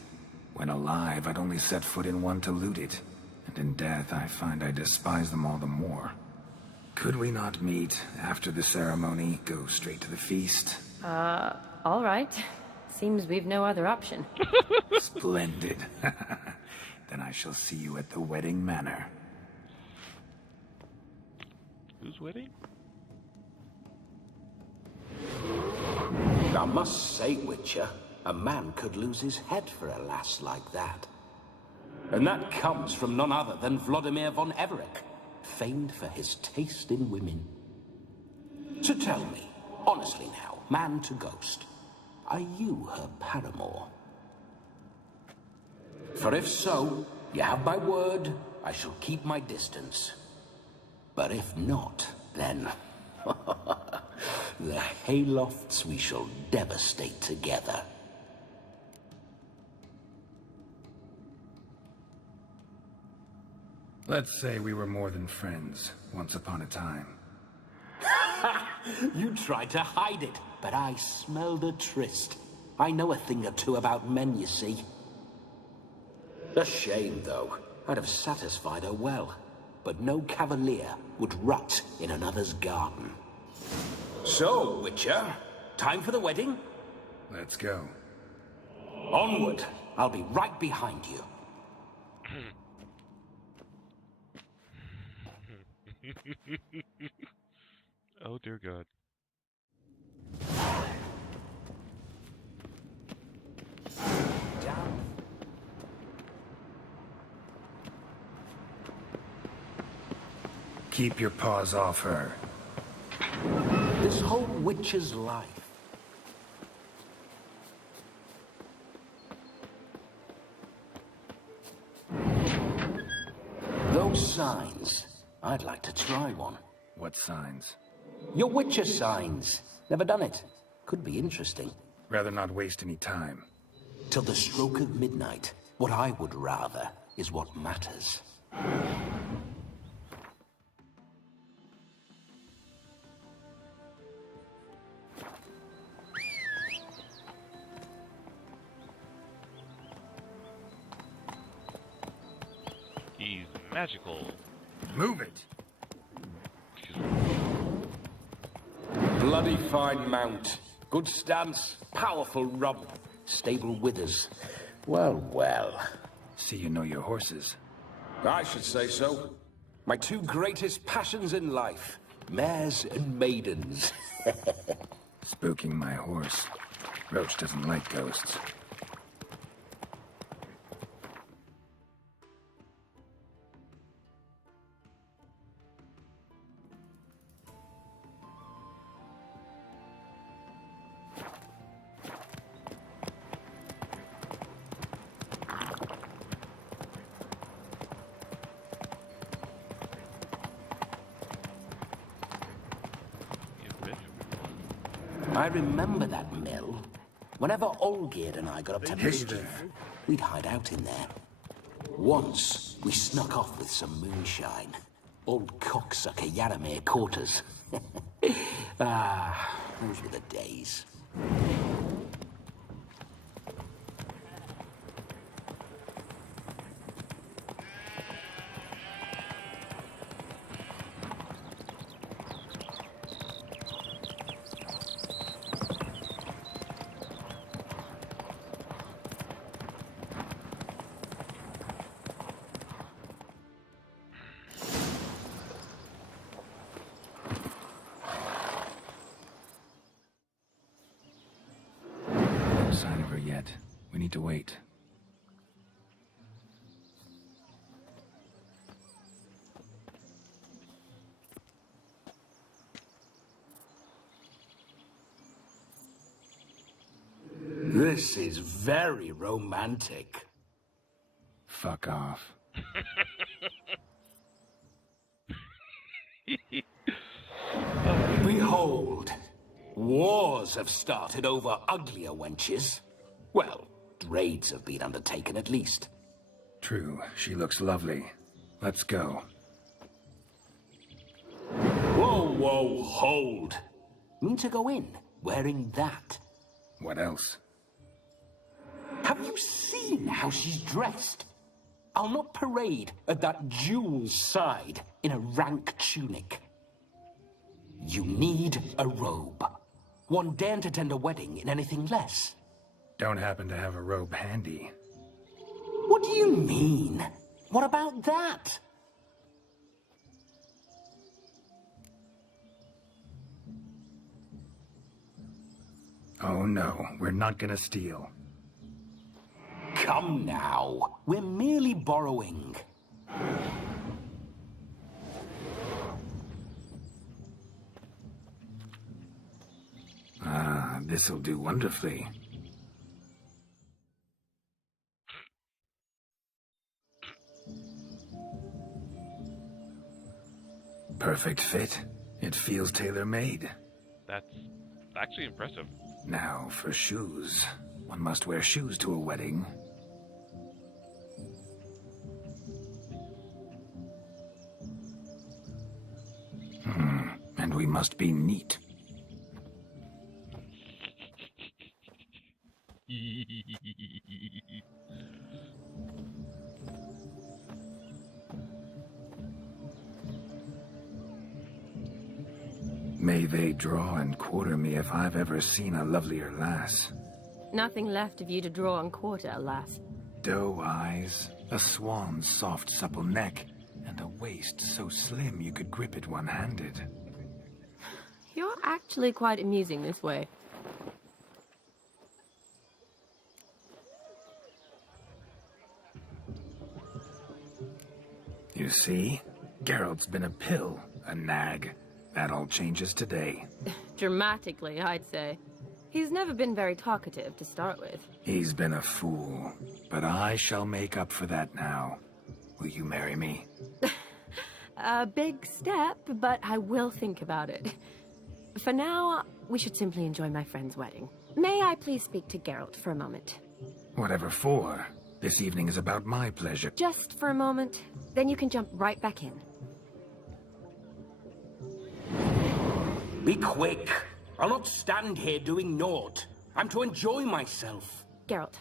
When alive, I'd only set foot in one to loot it. And in death, I find I despise them all the more. Could we not meet after the ceremony, go straight to the feast? All right. Seems we've no other option. Splendid. Then I shall see you at the wedding manor. Whose wedding? I must say, Witcher, a man could lose his head for a lass like that. And that comes from none other than Vladimir von Everec, famed for his taste in women. So tell me, honestly now, man to ghost, are you her paramour? For if so, you have my word, I shall keep my distance. But if not, then... the haylofts we shall devastate together. Let's say we were more than friends, once upon a time. You tried to hide it, but I smelled a tryst. I know a thing or two about men, you see. A shame, though. I'd have satisfied her well. But no cavalier would rot in another's garden. So, Witcher, time for the wedding? Let's go. Onward. I'll be right behind you. Oh, dear God. Keep your paws off her. This whole witch's life. Those signs. I'd like to try one. What signs? Your witcher signs. Never done it. Could be interesting. Rather not waste any time. Till the stroke of midnight. What I would rather is what matters. magical. Move it. Bloody fine mount. Good stance, powerful rub, stable withers. Well, well. See you know your horses. I should say so. My two greatest passions in life. Mares and maidens. Spooking my horse. Roach doesn't like ghosts. I remember that mill. Whenever Olgierd and I got up to mischief, we'd hide out in there. Once, we snuck off with some moonshine. Old cocksucker Yaramir caught us. Ah, those were the days. No sign of her yet. We need to wait. This is very romantic. Fuck off. Behold, wars have started over uglier wenches. Well, raids have been undertaken at least. True, she looks lovely. Let's go. Whoa, whoa, hold. Mean to go in, wearing that. What else? Have you seen how she's dressed? I'll not parade at that jewel's side in a rank tunic. You need a robe. One daren't attend a wedding in anything less. Don't happen to have a robe handy. What do you mean? What about that? Oh no, we're not gonna steal. Come now, we're merely borrowing. Ah, this'll do wonderfully. Perfect fit. It feels tailor-made. That's actually impressive. Now for shoes. One must wear shoes to a wedding. And we must be neat. May they draw and quarter me if I've ever seen a lovelier lass. Nothing left of you to draw and quarter, alas. Doe eyes, a swan's soft supple neck, and a waist so slim you could grip it one-handed. You're actually quite amusing this way. You see? Geralt's been a pill, a nag. That all changes today. Dramatically, I'd say. He's never been very talkative to start with. He's been a fool, but I shall make up for that now. Will you marry me? A big step, but I will think about it. For now, we should simply enjoy my friend's wedding. May I please speak to Geralt for a moment? Whatever for. This evening is about my pleasure. Just for a moment, then you can jump right back in. Be quick. I'll not stand here doing naught. I'm to enjoy myself. Geralt,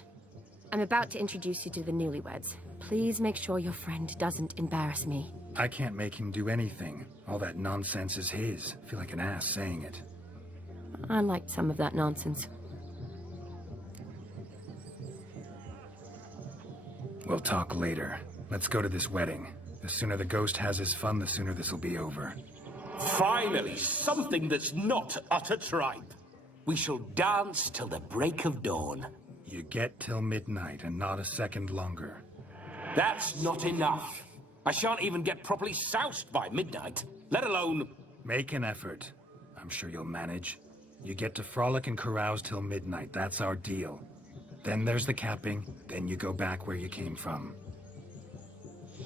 I'm about to introduce you to the newlyweds. Please make sure your friend doesn't embarrass me. I can't make him do anything. All that nonsense is his. I feel like an ass saying it. I liked some of that nonsense. We'll talk later. Let's go to this wedding. The sooner the ghost has his fun, the sooner this'll be over. Finally, something that's not utter tripe. We shall dance till the break of dawn. You get till midnight and not a second longer. That's not enough. I shan't even get properly soused by midnight, let alone... Make an effort. I'm sure you'll manage. You get to frolic and carouse till midnight, that's our deal. Then there's the capping, then you go back where you came from.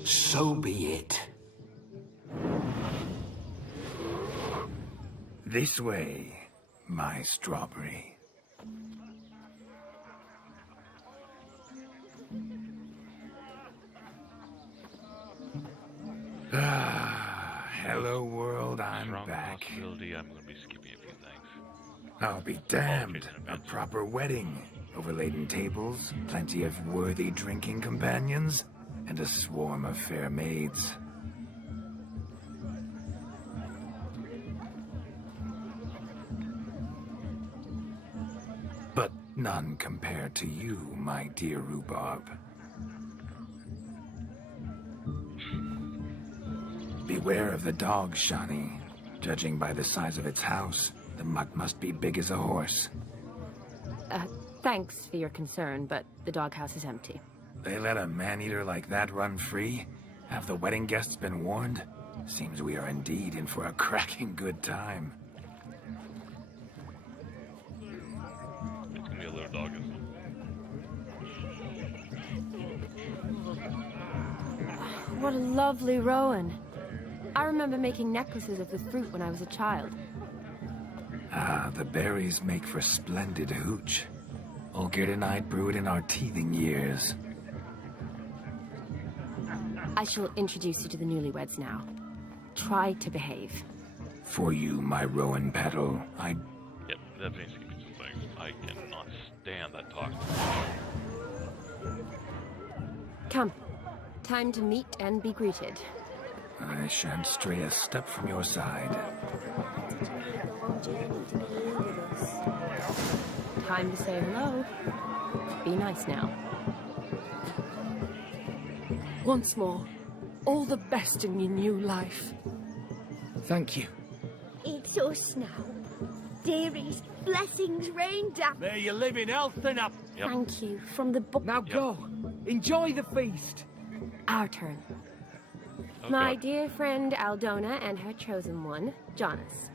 So be it. This way, my strawberry. Hello world, I'm back. Possibility I'm gonna be skipping a few things. I'll be damned. A proper wedding. Overladen tables, plenty of worthy drinking companions, and a swarm of fair maids. But none compared to you, my dear rhubarb. Beware of the dog, Shani. Judging by the size of its house, the mutt must be big as a horse. Thanks for your concern, but the doghouse is empty. They let a man-eater like that run free? Have the wedding guests been warned? Seems we are indeed in for a cracking good time. It's gonna be a little dog, isn't it? What a lovely rowan. I remember making necklaces of the fruit when I was a child. Ah, the berries make for splendid hooch. Olgerd and I brewed in our teething years. I shall introduce you to the newlyweds now. Try to behave. For you, my rowan petal, Yep, that means skipping some things. I cannot stand that talk. Come. Time to meet and be greeted. I shan't stray a step from your side. Time to say hello. Be nice now. Once more, all the best in your new life. Thank you. It's us now. Dearies, blessings rain down. May you live in health and up. Thank you. From the book. Now go. Enjoy the feast. Our turn. My dear friend Aldona and her chosen one, Jonas.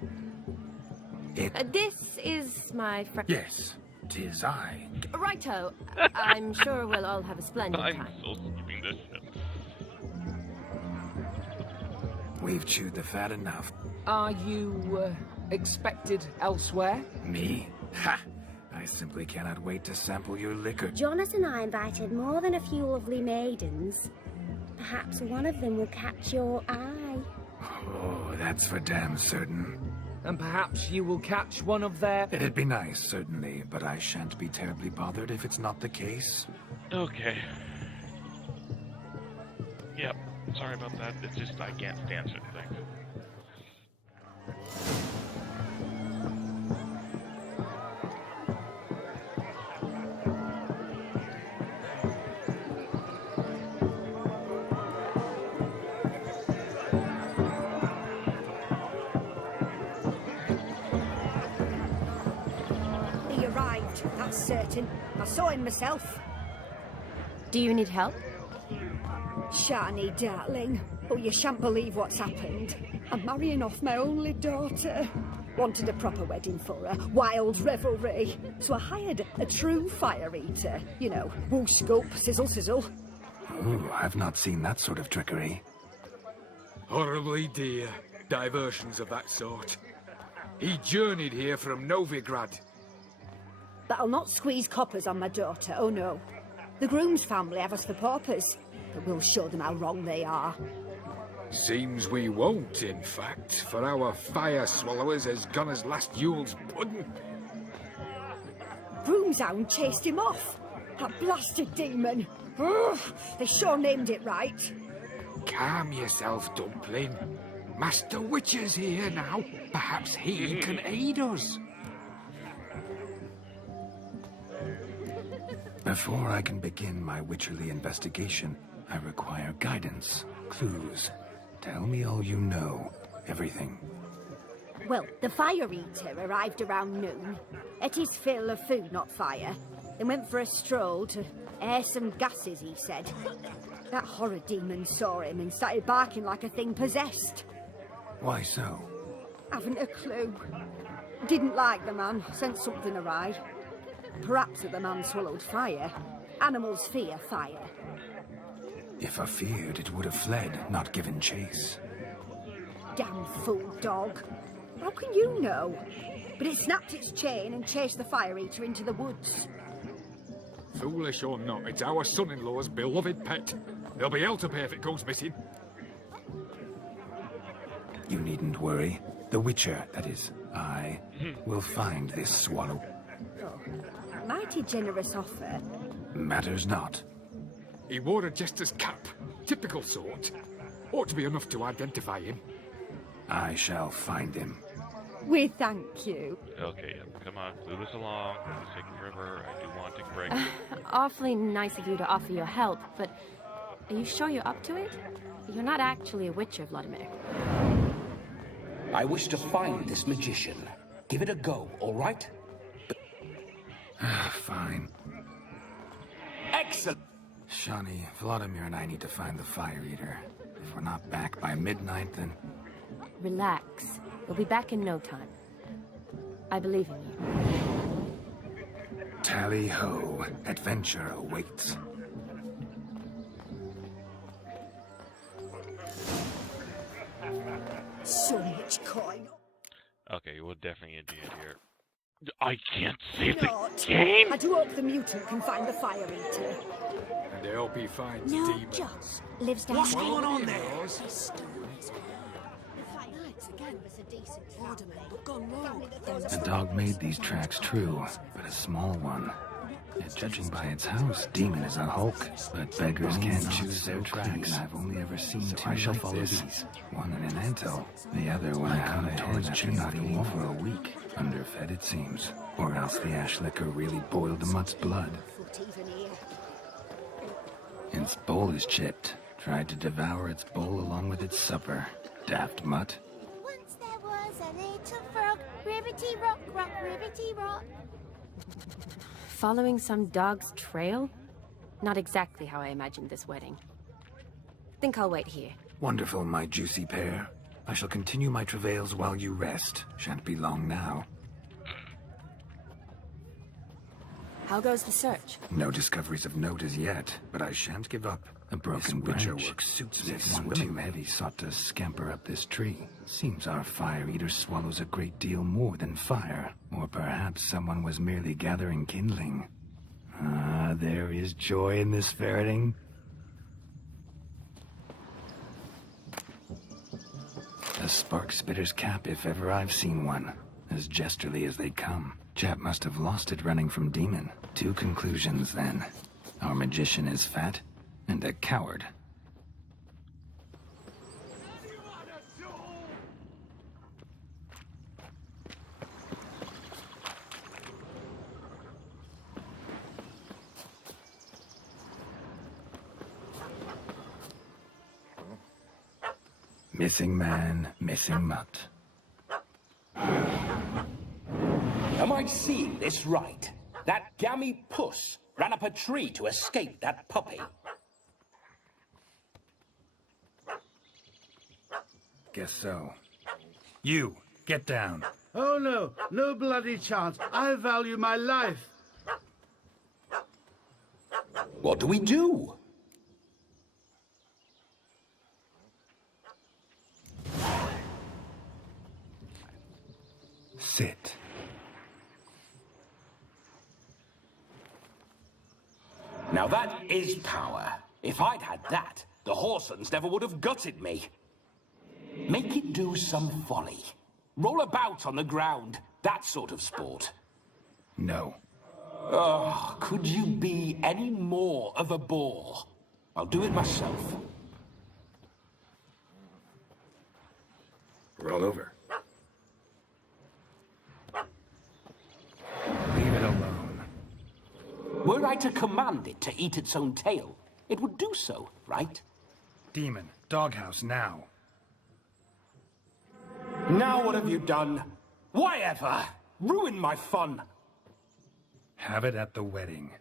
This is my friend. Yes, 'tis I. Righto. I'm sure we'll all have a splendid time. I'm so skipping this shit. We've chewed the fat enough. Are you, expected elsewhere? Me? Ha! I simply cannot wait to sample your liquor. Jonas and I invited more than a few lovely maidens. Perhaps one of them will catch your eye. Oh, that's for damn certain. And perhaps you will catch one of their... It'd be nice, certainly, but I shan't be terribly bothered if it's not the case. Okay. Yep, sorry about that. It's just I can't stand certain things. He arrived, that's certain. I saw him myself. Do you need help? Shani, darling. Oh, you shan't believe what's happened. I'm marrying off my only daughter. Wanted a proper wedding for her, wild revelry. So I hired a true fire eater. You know, woo scoop, sizzle sizzle. Ooh, I've not seen that sort of trickery. Horribly dear diversions of that sort. He journeyed here from Novigrad. But I'll not squeeze coppers on my daughter, oh no. The groom's family have us for paupers, but we'll show them how wrong they are. Seems we won't, in fact, for our fire swallowers has gone as last Yule's pudding. Groom's hound chased him off. That blasted demon. They sure named it right. Calm yourself, Dumpling. Master Witcher's here now. Perhaps he can aid us. Before I can begin my witcherly investigation, I require guidance, clues. Tell me all you know. Everything. Well, the Fire Eater arrived around noon. Ate his fill of food, not fire. Then went for a stroll to air some gases, he said. That horror demon saw him and started barking like a thing possessed. Why so? Haven't a clue. Didn't like the man, sent something awry. Perhaps that the man swallowed fire. Animals fear fire. If I feared, it would have fled, not given chase. Damn fool dog. How can you know? But it snapped its chain and chased the Fire Eater into the woods. Foolish or not, it's our son-in-law's beloved pet. There'll be hell to pay if it goes missing. You needn't worry. The Witcher, that is, I, will find this swallow. Oh, mighty generous offer. Matters not. He wore a jester's cap. Typical sort. Ought to be enough to identify him. I shall find him. We thank you. Okay, come on, move us along. It's taking forever. I do want to break. Awfully nice of you to offer your help, but are you sure you're up to it? You're not actually a Witcher, Vladimir. I wish to find this magician. Give it a go, all right? Fine. Excellent! Shawnee, Vladimir and I need to find the Fire Eater. If we're not back by midnight, then... Relax. We'll be back in no time. I believe in you. Tally-ho. Adventure awaits. So much coin. Okay, we'll definitely end it here. I can't save Not. the game! I do hope the mutant can find the Fire Eater. And I hope he finds No, demons. Joss lives down What's there. going on there? The dog made these tracks true, but a small one. Yet judging by its house, Demon is a hulk. But beggars can't choose their tracks. I've only ever seen two. I shall follow these. One in an antle, the other one out towards Chinati for a week. Underfed, it seems. Or else the ash liquor really boiled the mutt's blood. Its bowl is chipped. Tried to devour its bowl along with its supper. Daft mutt. Once there was a little frog, ribbity rock, rock, ribbity rock. Following some dog's trail? Not exactly how I imagined this wedding. Think I'll wait here. Wonderful, my juicy pear. I shall continue my travails while you rest. Shan't be long now. How goes the search? No discoveries of note as yet, but I shan't give up. A broken witcher work suits me. One too heavy sought to scamper up this tree. Seems our Fire Eater swallows a great deal more than fire. Or perhaps someone was merely gathering kindling. Ah, there is joy in this ferreting. A spark spitter's cap if ever I've seen one. As jesterly as they come. Chap must have lost it running from Demon. Two conclusions, then. Our magician is fat, and a coward. Missing man, missing mutt. Am I seeing this right? That gammy puss ran up a tree to escape that puppy. Guess so. You, get down. Oh no, no bloody chance. I value my life. What do we do? Sit. Now that is power. If I'd had that, the Horsons never would have gutted me. Make it do some folly. Roll about on the ground. That sort of sport. No. Oh, could you be any more of a bore? I'll do it myself. Roll over. Leave it alone. Were I to command it to eat its own tail, it would do so, right? Demon, doghouse now. Now what have you done? Why ever? Ruin my fun. Have it at the wedding.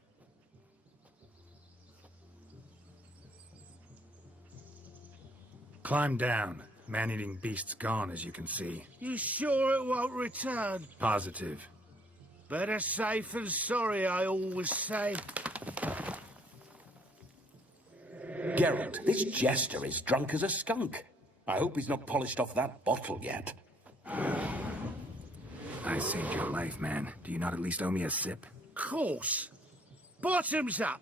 Climb down. Man-eating beast's gone, as you can see. You sure it won't return? Positive. Better safe than sorry, I always say. Geralt, this jester is drunk as a skunk. I hope he's not polished off that bottle yet. I saved your life, man. Do you not at least owe me a sip? Course. Bottoms up.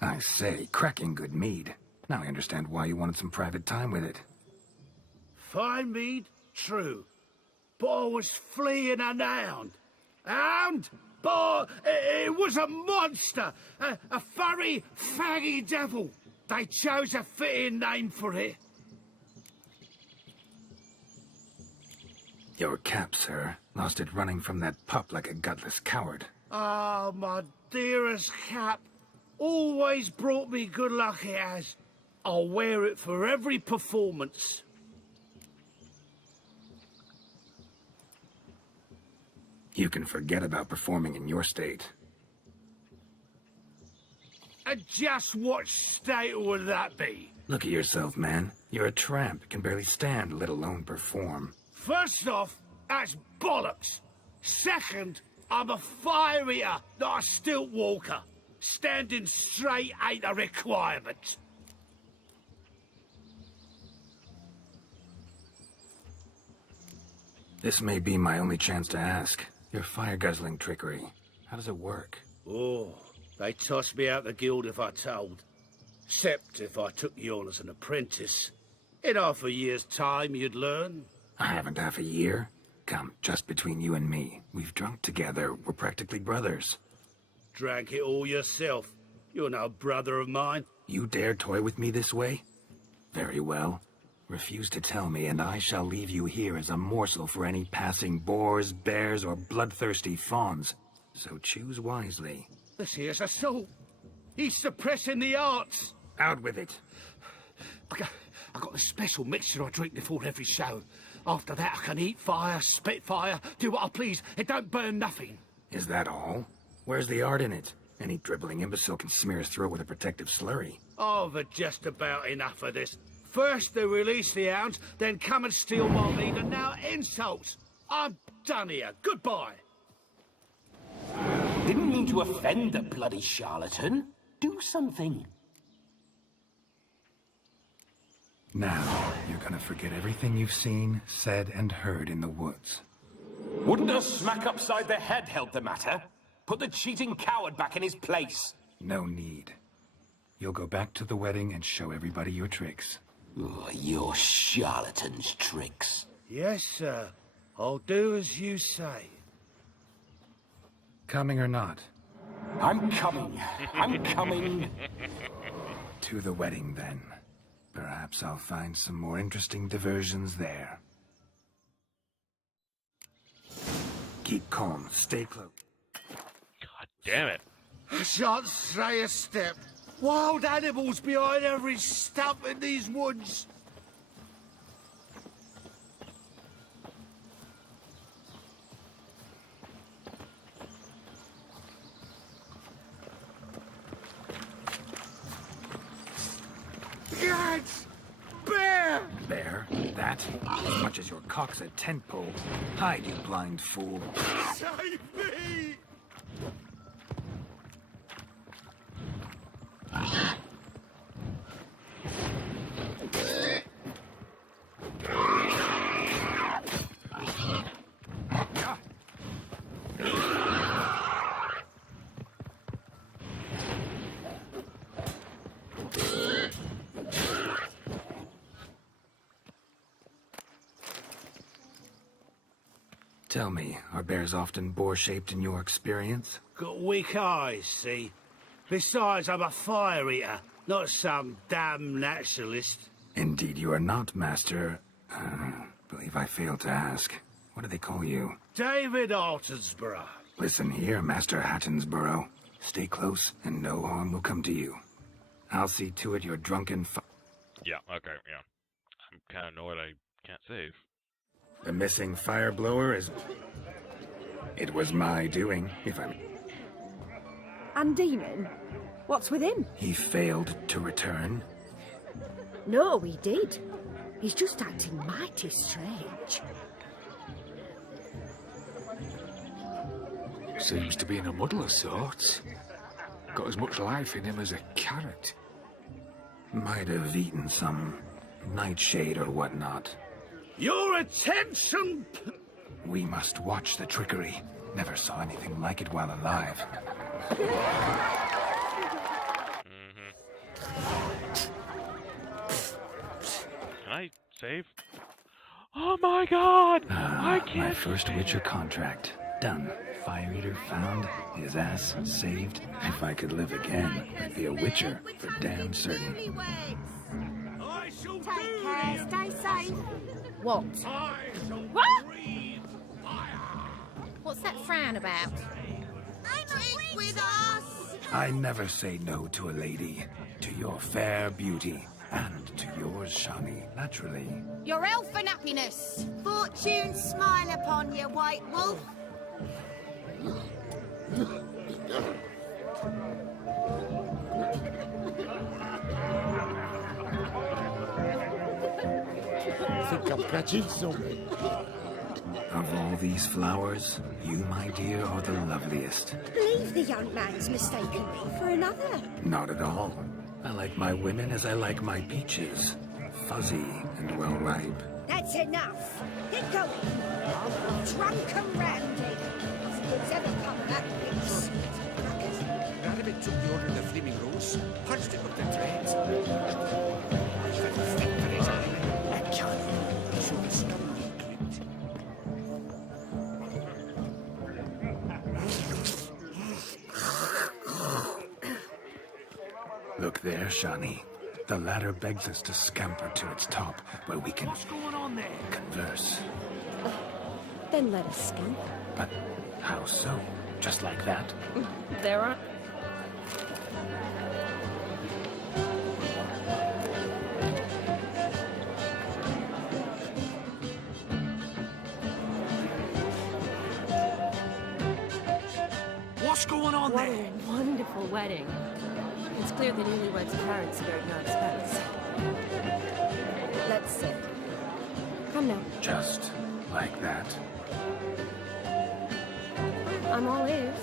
I say, cracking good mead. Now I understand why you wanted some private time with it. Fine mead, true. But I was fleeing a hound. Hound? But it was a monster. A furry, faggy devil. They chose a fitting name for it. Your cap, sir. Lost it running from that pup like a gutless coward. Ah, my dearest cap. Always brought me good luck it has. I'll wear it for every performance. You can forget about performing in your state. And just what state would that be? Look at yourself, man. You're a tramp, can barely stand, let alone perform. First off, that's bollocks. Second, I'm a fire eater, not a stilt walker. Standing straight ain't a requirement. This may be my only chance to ask. Your fire-guzzling trickery, how does it work? Oh, they toss me out the guild if I told. Except if I took you on as an apprentice. In half a year's time, you'd learn. I haven't half a year. Come, just between you and me. We've drunk together. We're practically brothers. Drank it all yourself. You're no brother of mine. You dare toy with me this way? Very well. Refuse to tell me, and I shall leave you here as a morsel for any passing boars, bears, or bloodthirsty fawns. So choose wisely. This here's assault. He's suppressing the arts. Out with it. I got a special mixture I drink before every show. After that, I can eat fire, spit fire, do what I please. It don't burn nothing. Is that all? Where's the art in it? Any dribbling imbecile can smear his throat with a protective slurry. I've had just about enough of this. First they release the hounds, then come and steal my meat, and now insults. I'm done here. Goodbye. Didn't mean to offend the bloody charlatan. Do something. Now, you're gonna forget everything you've seen, said, and heard in the woods. Wouldn't a smack upside the head help the matter? Put the cheating coward back in his place. No need. You'll go back to the wedding and show everybody your tricks. Oh, your charlatan's tricks. Yes, sir. I'll do as you say. Coming or not? I'm coming. I'm coming. To the wedding, then. Perhaps I'll find some more interesting diversions there. Keep calm. Stay close. God damn it. I shan't stray a step. Wild animals behind every stump in these woods. Gats! Bear! Bear? That? As much as your cock's a tent pole. Hide, you blind fool. Save me! Tell me, are bears often boar-shaped in your experience? Got weak eyes, see? Besides, I'm a fire eater, not some damn naturalist. Indeed you are not, Master... believe I failed to ask. What do they call you? David Altonsborough. Listen here, Master Hattonsborough. Stay close, and no harm will come to you. I'll see to it you're drunken Yeah, okay, yeah. I'm kind of annoyed I can't save. The missing fire blower is... It was my doing, if I'm... And Demon? What's with him? He failed to return. No, he did. He's just acting mighty strange. Seems to be in a muddle of sorts. Got as much life in him as a carrot. Might have eaten some nightshade or whatnot. Your attention! We must watch the trickery. Never saw anything like it while alive. Can I save? Oh my god! I can't My first Witcher contract. Done. Fire Eater found, his ass saved. If I could live again, I'd be a Witcher for damn certain. Take care, stay safe. What? What? What's that frown about? I'm a witch with us. I never say no to a lady. To your fair beauty. And to yours, Shani, naturally. Your elfin happiness. Fortune smile upon you, White Wolf. Think I'm catching something. Of all these flowers, you, my dear, are the loveliest. Believe the young man's mistaken me for another. Not at all. I like my women as I like my peaches. Fuzzy and well ripe. That's enough. Get going. Drunk and randy. What's ever come of that mix? Rabbit took the order of the Flaming Rose, punched it with the threads. Look there, Shani. The ladder begs us to scamper to its top, where we can... What's going on there? Converse. Then let us scamper. But how so? Just like that? There are... What's going on What there? a wonderful wedding. It's clear the newlyweds' parents spared no expense. Let's sit. Come now. Just like that? I'm all ears.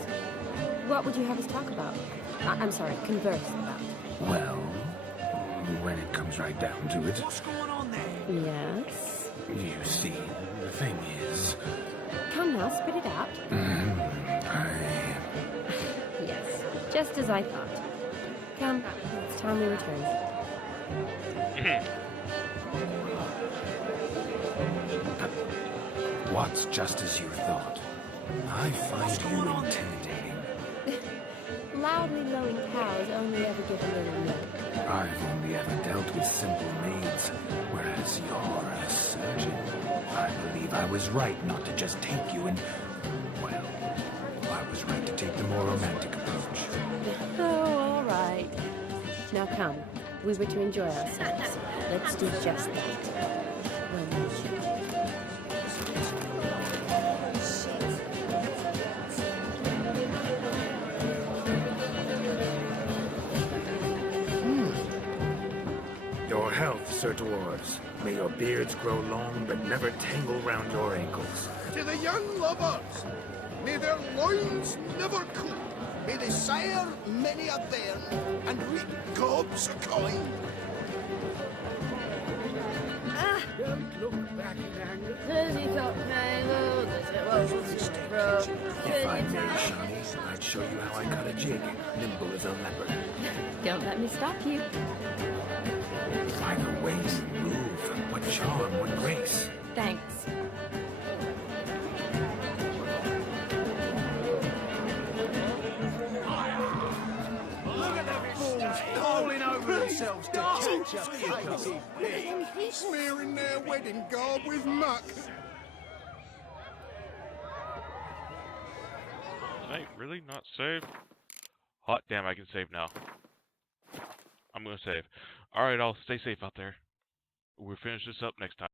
What would you have us talk about? I'm sorry, converse about. Well, when it comes right down to it... What's going on there? Yes? You see, the thing is... Come now, spit it out. Yes, just as I thought. Come, it's time we return. What's just as you thought? I find you intimidating. Loudly lowing cows only ever give a little milk. I've only ever dealt with simple maids, whereas you're a surgeon. I believe I was right not to just take you and... Well, I was right to take the more romantic approach. Oh, all right. Now come, we were to enjoy ourselves. Let's do just that. Your health, Sir Dwarves. May your beards grow long, but never tangle round your ankles. To the young lovers, may their loins never cool. May they sire many a bairn and reap gobs of coin. Don't look back in anger. If I may, Shani, I'd show you how I cut a jig, nimble as a leopard. Don't let me stop you. By the way you move, what charm, what grace. Thanks. yourselves to catch a crazy pig. Smearing their wedding garb with muck. Hey, really? Not save? Hot damn, I can save now. I'm gonna save. Alright, I'll stay safe out there. We'll finish this up next time.